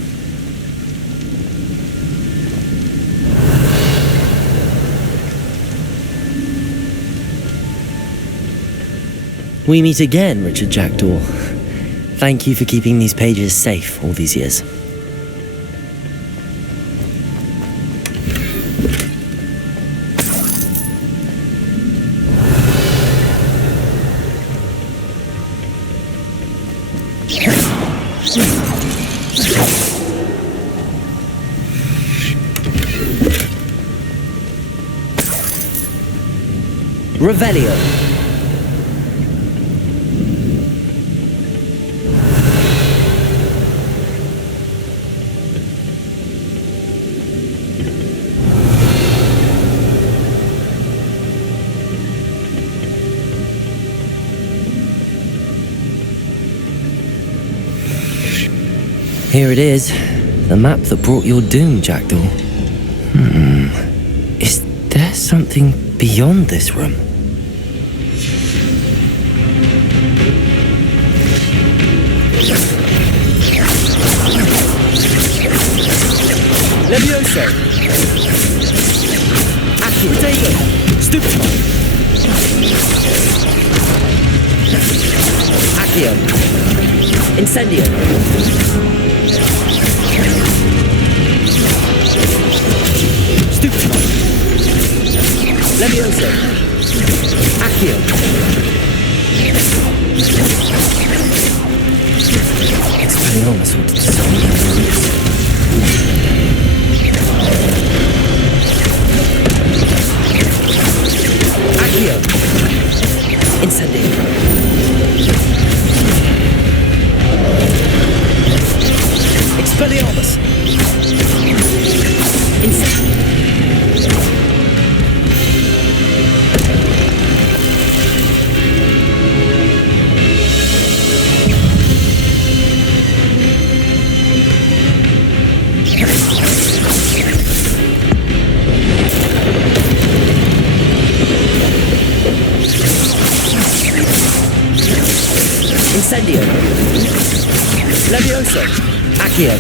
We meet again, Richard Jackdaw. Thank you for keeping these pages safe all these years. Revelio. Here it is, the map that brought your doom, Jackdaw. Is there something beyond this room? Levioso! Accio! Potato! Stupefy! Accio! Incendio! Stupefy! Levioso! Accio! Expelliarmus wanted to summon the Accio! Incendio! Expelliarmus! Incendio! Incendio! Levioso! Accio!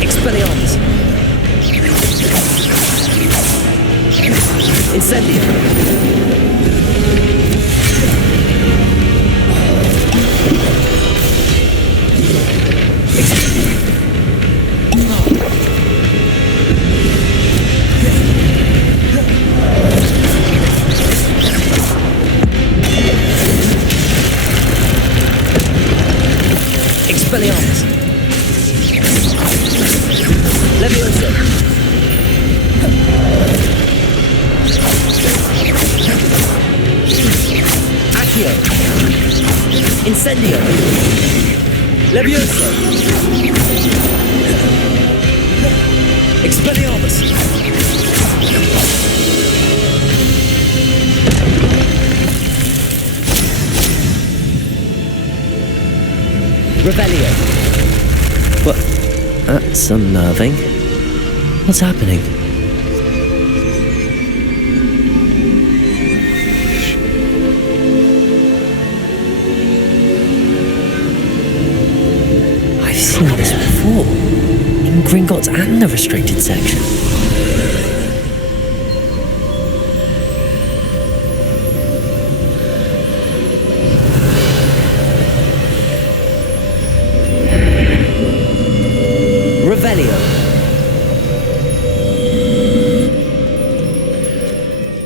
Expelliarmus! Incendio! Expelliarmus! Levioso! Accio! Incendio! Levioso! Expelliarmus! Revelio. What? That's unnerving. What's happening? I've seen this before. In Gringotts and the restricted section.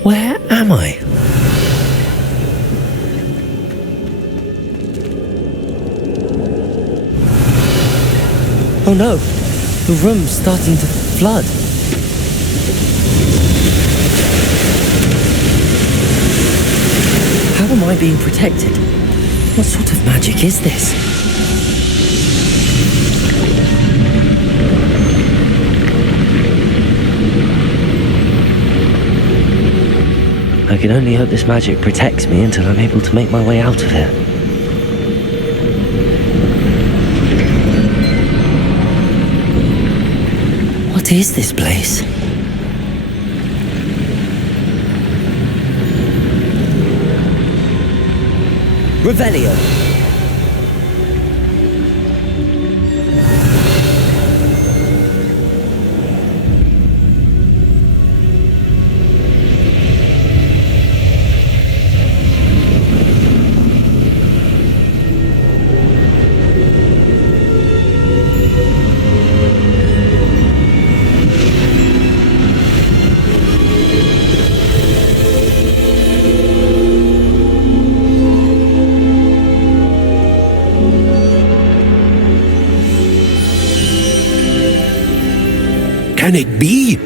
Where am I? Oh no, the room's starting to flood. How am I being protected? What sort of magic is this? I can only hope this magic protects me until I'm able to make my way out of here. What is this place? Revelio. Can it be?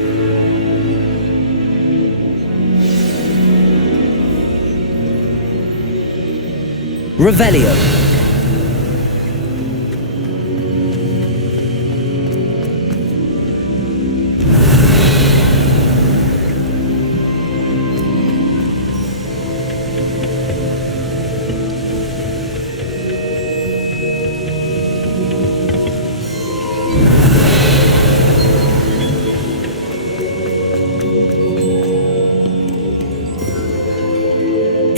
Revelio.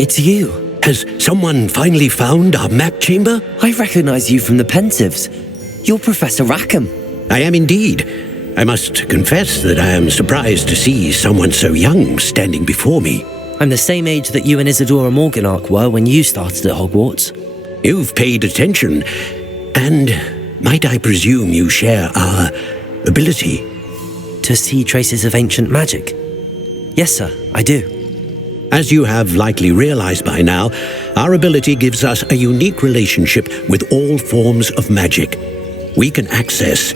It's you. Has someone finally found our map chamber? I recognize you from the Pensives. You're Professor Rackham. I am indeed. I must confess that I am surprised to see someone so young standing before me. I'm the same age that you and Isadora Morganach were when you started at Hogwarts. You've paid attention, and might I presume you share our ability? To see traces of ancient magic? Yes, sir, I do. As you have likely realized by now, our ability gives us a unique relationship with all forms of magic. We can access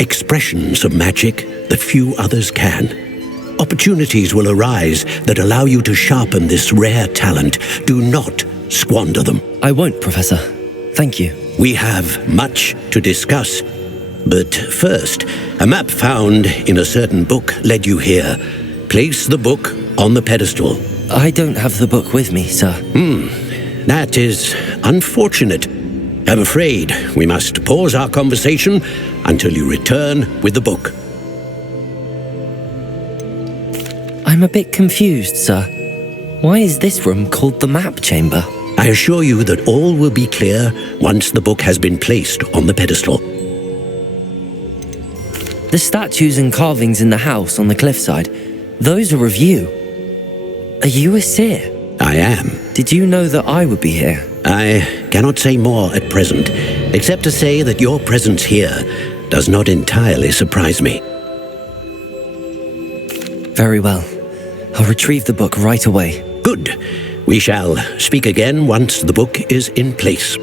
expressions of magic that few others can. Opportunities will arise that allow you to sharpen this rare talent. Do not squander them. I won't, Professor. Thank you. We have much to discuss. But first, a map found in a certain book led you here. Place the book on the pedestal. I don't have the book with me, sir. That is unfortunate. I'm afraid we must pause our conversation until you return with the book. I'm a bit confused, sir. Why is this room called the map chamber? I assure you that all will be clear once the book has been placed on the pedestal. The statues and carvings in the house on the cliffside, those are of you. Are you a seer? I am. Did you know that I would be here? I cannot say more at present, except to say that your presence here does not entirely surprise me. Very well. I'll retrieve the book right away. Good. We shall speak again once the book is in place.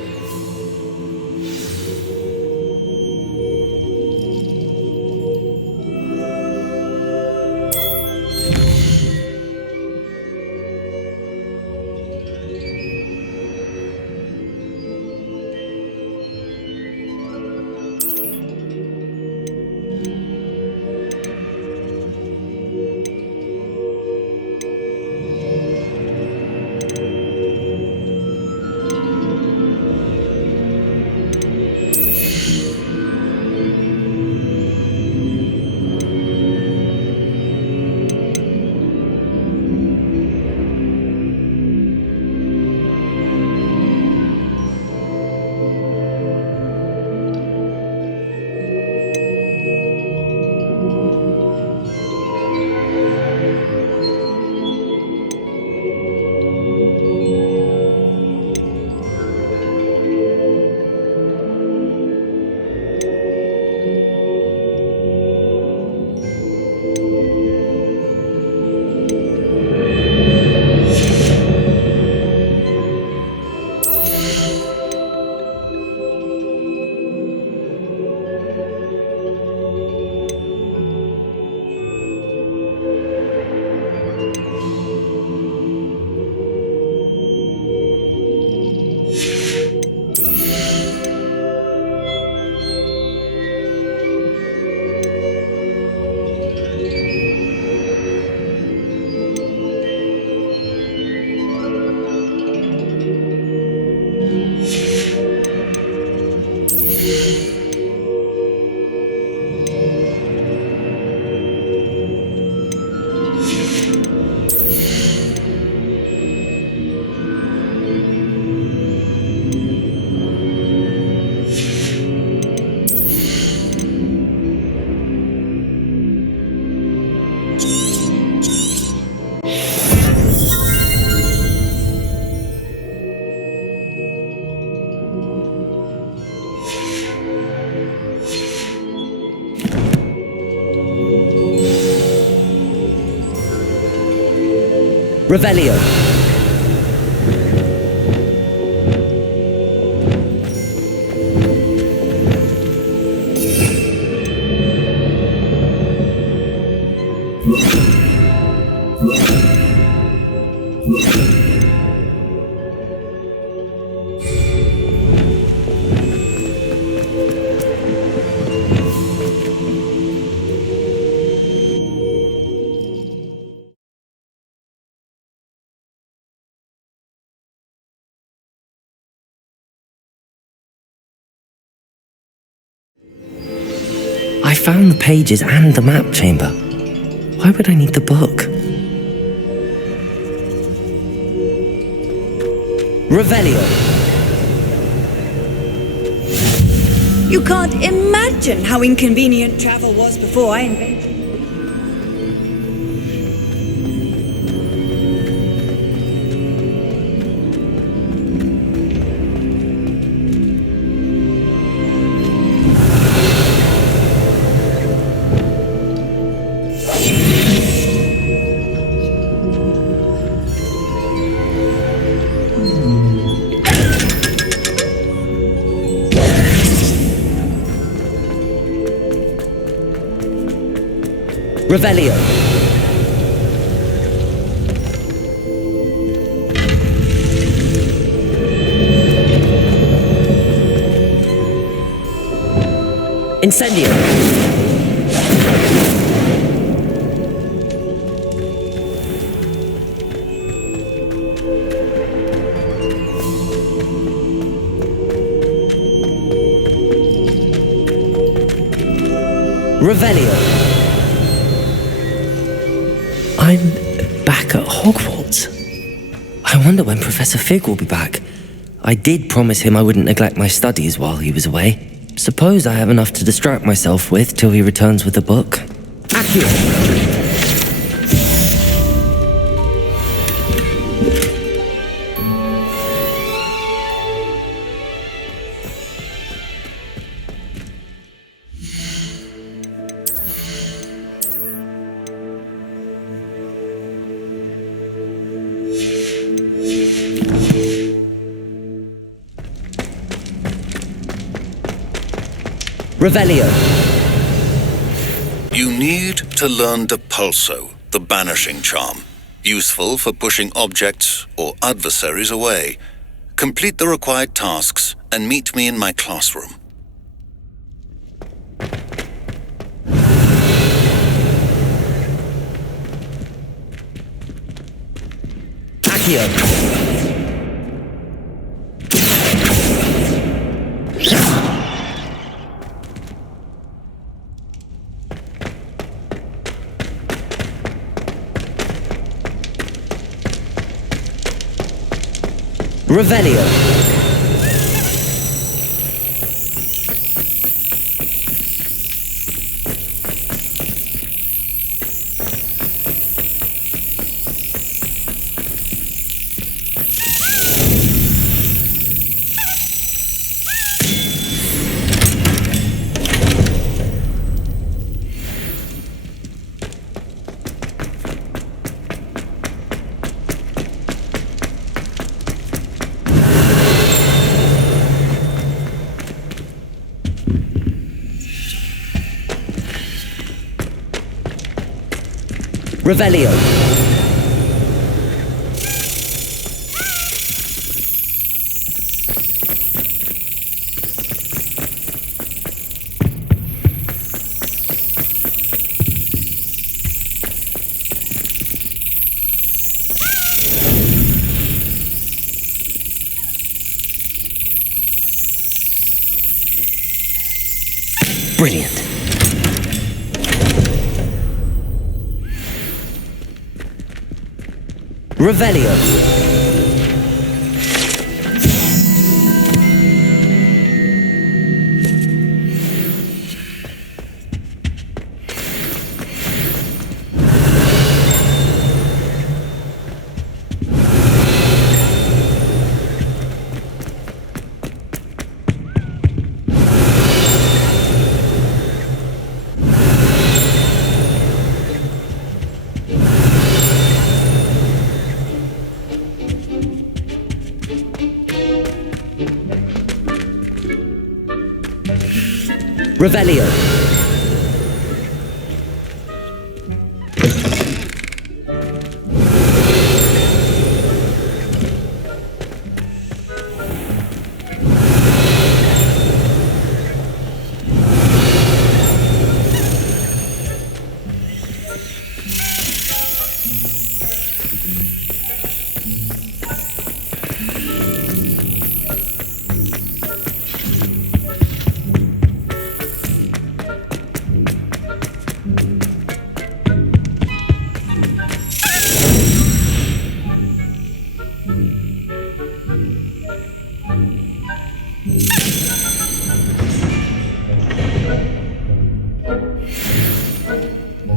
Revelio. I found the pages and the map chamber. Why would I need the book? Revelio. You can't imagine how inconvenient travel was before I invented it. Revelio. Incendio. Revelio. I'm back at Hogwarts. I wonder when Professor Fig will be back. I did promise him I wouldn't neglect my studies while he was away. Suppose I have enough to distract myself with till he returns with the book. Accio! Revelio. You need to learn the pulso, the banishing charm. Useful for pushing objects or adversaries away. Complete the required tasks and meet me in my classroom. Accio. Revelio. Revelio. Brilliant. Revelio. Revelio.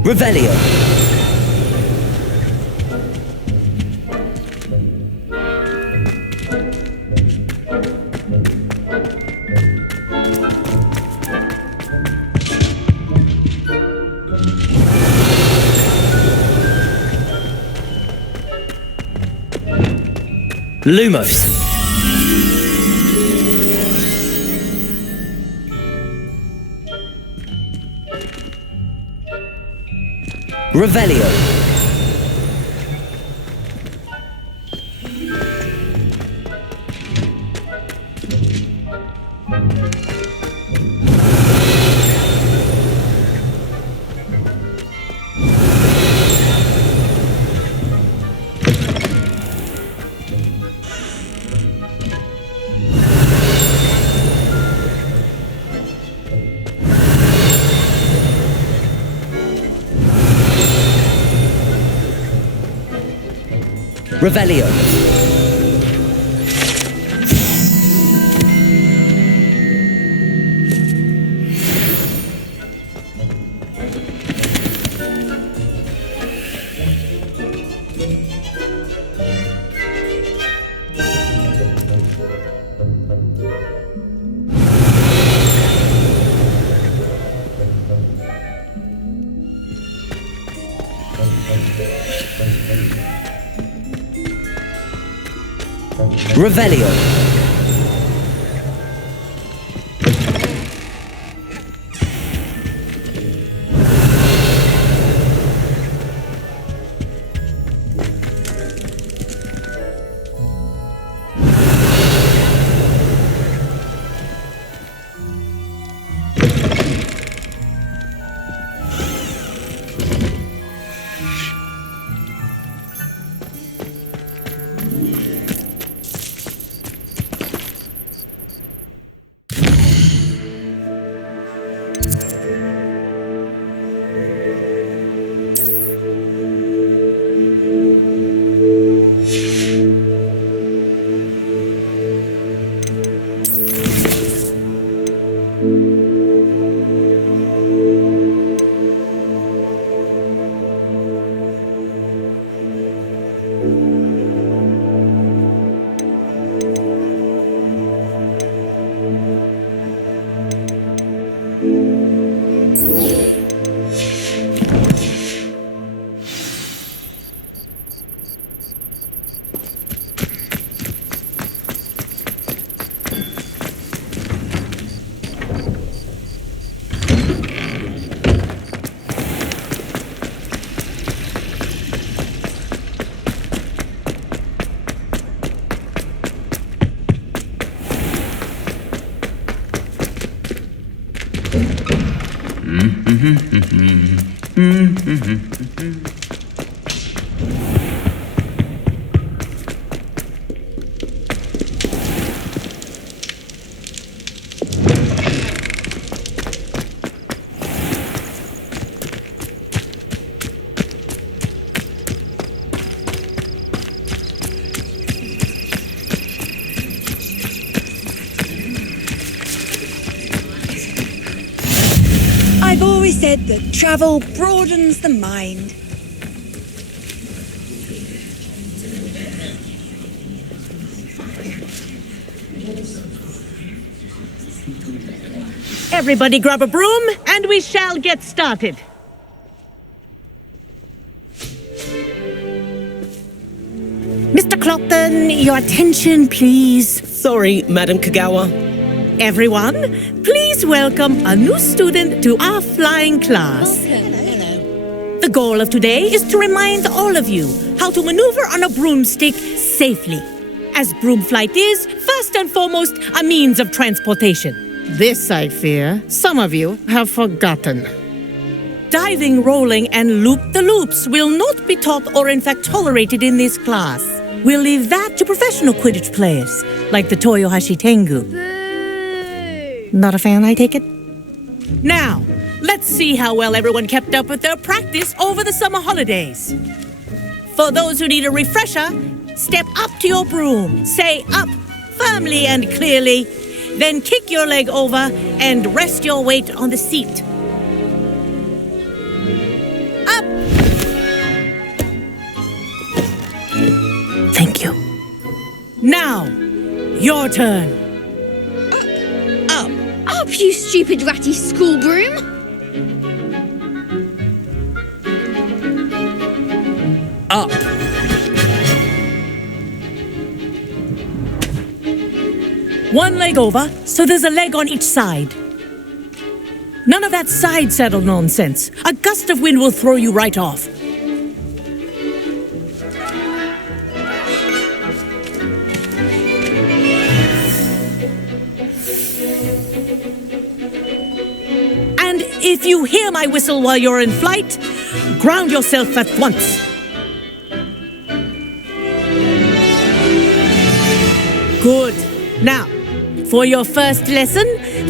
Revelio. Lumos. Revelio. Revelio. Revelio. I've always said that travel broadens the mind. Everybody grab a broom and we shall get started. Mr. Clopton, your attention, please. Sorry, Madam Kagawa. Everyone, please welcome a new student to our flying class. The goal of today is to remind all of you how to maneuver on a broomstick safely, as broom flight is, first and foremost, a means of transportation. This, I fear, some of you have forgotten. Diving, rolling, and loop-the-loops will not be taught or in fact tolerated in this class. We'll leave that to professional Quidditch players, like the Toyohashi Tengu. Not a fan, I take it? Now, let's see how well everyone kept up with their practice over the summer holidays. For those who need a refresher, step up to your broom, say up firmly and clearly, then kick your leg over and rest your weight on the seat. Up! Thank you. Now, your turn. Up! Up, you stupid ratty school broom! Up. One leg over, so there's a leg on each side. None of that side saddle nonsense. A gust of wind will throw you right off. And if you hear my whistle while you're in flight, ground yourself at once. Good. Now, for your first lesson,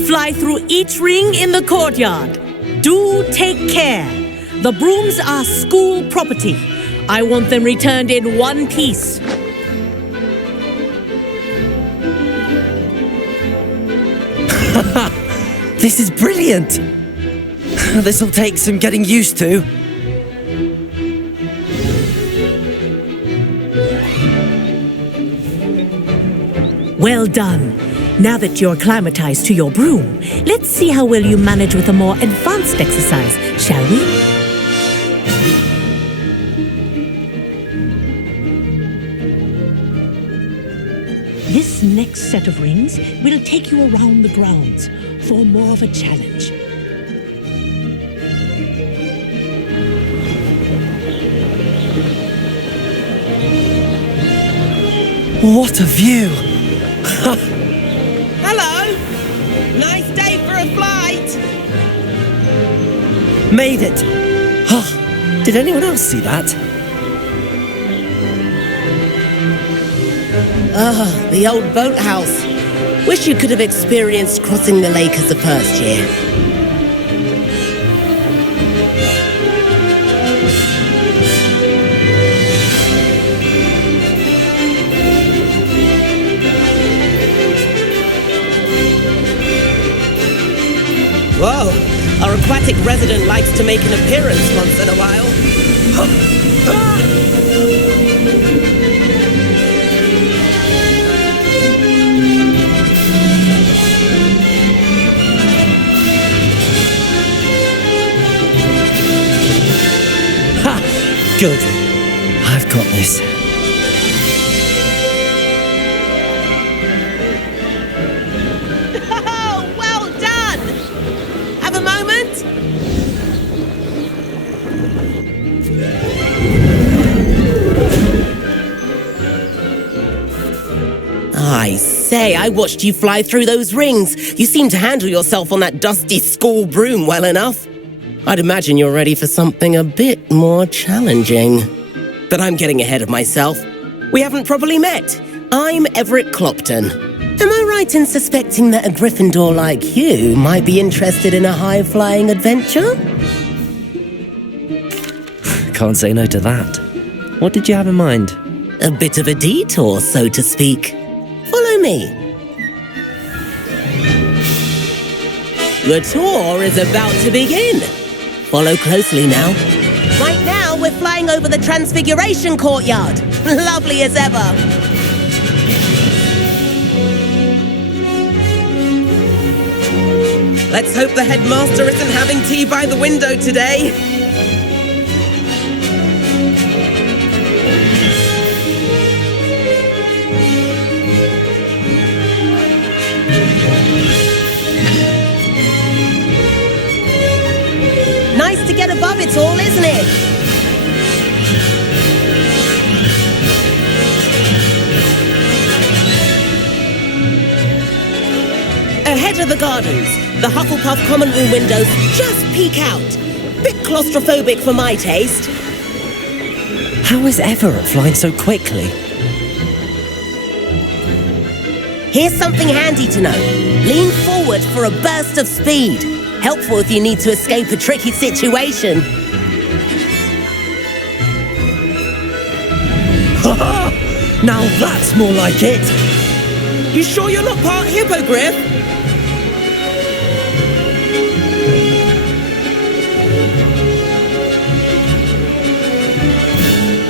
fly through each ring in the courtyard. Do take care. The brooms are school property. I want them returned in one piece. This is brilliant! This'll take some getting used to. Well done. Now that you're acclimatized to your broom, let's see how well you manage with a more advanced exercise, shall we? This next set of rings will take you around the grounds for more of a challenge. What a view! Hello! Nice day for a flight! Made it! Oh, did anyone else see that? Ah, the old boathouse. Wish you could have experienced crossing the lake as a first year. Whoa, our aquatic resident likes to make an appearance once in a while. Ha! Good. I've got this. I say, I watched you fly through those rings. You seem to handle yourself on that dusty school broom well enough. I'd imagine you're ready for something a bit more challenging. But I'm getting ahead of myself. We haven't properly met. I'm Everett Clopton. Am I right in suspecting that a Gryffindor like you might be interested in a high-flying adventure? Can't say no to that. What did you have in mind? A bit of a detour, so to speak. Follow me. The tour is about to begin. Follow closely now. Right now, we're flying over the Transfiguration Courtyard. Lovely as ever. Let's hope the headmaster isn't having tea by the window today. to get above it all, isn't it? Ahead of the gardens, the Hufflepuff common room windows just peek out. Bit claustrophobic for my taste. How is Everett flying so quickly? Here's something handy to know. Lean forward for a burst of speed. Helpful if you need to escape a tricky situation. Now that's more like it. You sure you're not part hippogriff?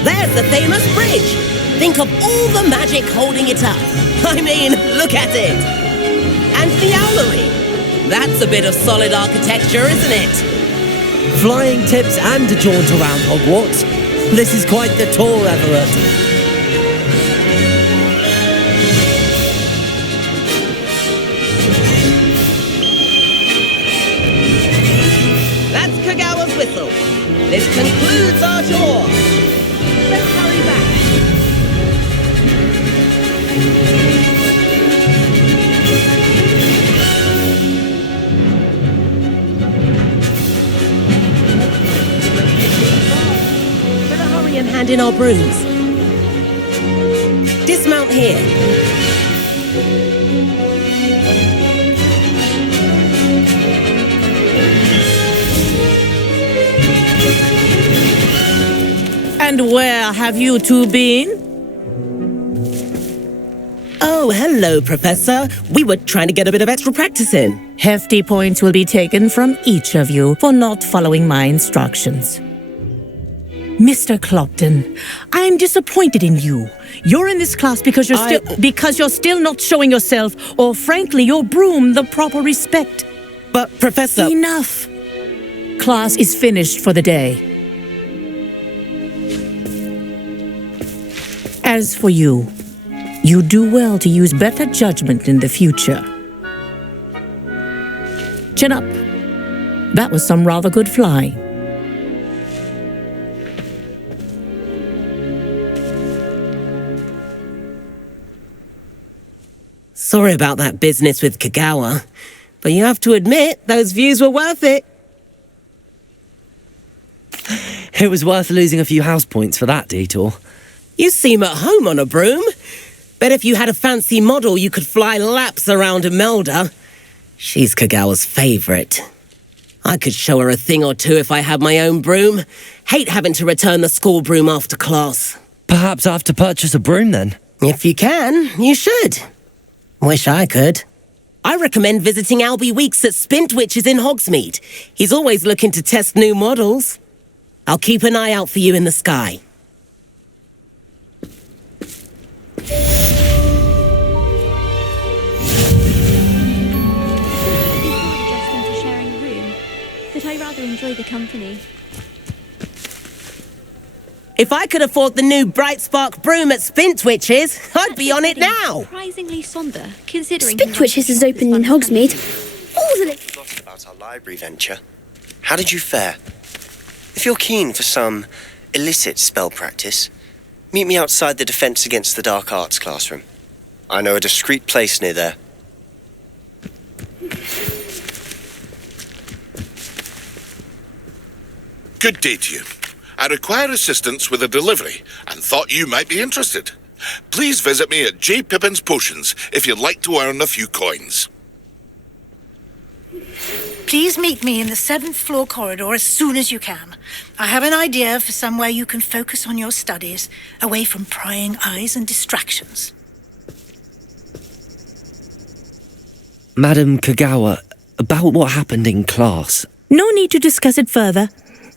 There's the famous bridge. Think of all the magic holding it up. I mean, look at it. And the owlery. That's a bit of solid architecture, isn't it? Flying tips and a jaunt around Hogwarts. This is quite the tour, Everett. That's Kagawa's whistle. This concludes our tour. Let's hurry back. Better hurry and hand in our brooms. Dismount here. And where have you two been? Oh, hello, Professor. We were trying to get a bit of extra practice in. Hefty points will be taken from each of you for not following my instructions. Mr. Clopton, I'm disappointed in you. You're in this class because you're still not showing yourself, or frankly, your broom the proper respect. But, Professor... Enough. Class is finished for the day. As for you, you do well to use better judgment in the future. Chin up. That was some rather good flying. Sorry about that business with Kagawa, but you have to admit those views were worth it. It was worth losing a few house points for that detour. You seem at home on a broom. Bet if you had a fancy model, you could fly laps around Imelda. She's Kagawa's favourite. I could show her a thing or two if I had my own broom. Hate having to return the school broom after class. Perhaps I have to purchase a broom then? If you can, you should. Wish I could. I recommend visiting Albie Weeks at Spintwitches in Hogsmeade. He's always looking to test new models. I'll keep an eye out for you in the sky. But I rather enjoy the company. If I could afford the new Bright Spark broom at Spintwitches, I'd be on it now. Surprisingly somber, considering Spintwitches is open in Hogsmeade. Forgot about our library venture. How did you fare? If you're keen for some illicit spell practice, meet me outside the Defense Against the Dark Arts classroom. I know a discreet place near there. Good day to you. I require assistance with a delivery and thought you might be interested. Please visit me at J. Pippin's Potions if you'd like to earn a few coins. Please meet me in the 7th floor corridor as soon as you can. I have an idea for somewhere you can focus on your studies, away from prying eyes and distractions. Madam Kagawa, about what happened in class. No need to discuss it further.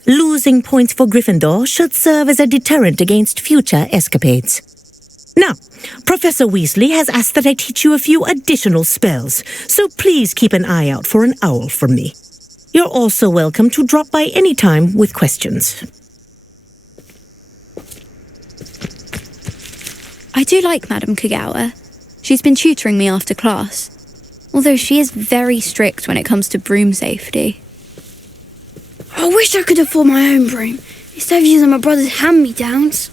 Losing points for Gryffindor should serve as a deterrent against future escapades. Now, Professor Weasley has asked that I teach you a few additional spells, so please keep an eye out for an owl from me. You're also welcome to drop by any time with questions. I do like Madam Kagawa. She's been tutoring me after class, although she is very strict when it comes to broom safety. I wish I could afford my own broom, instead of using my brother's hand-me-downs.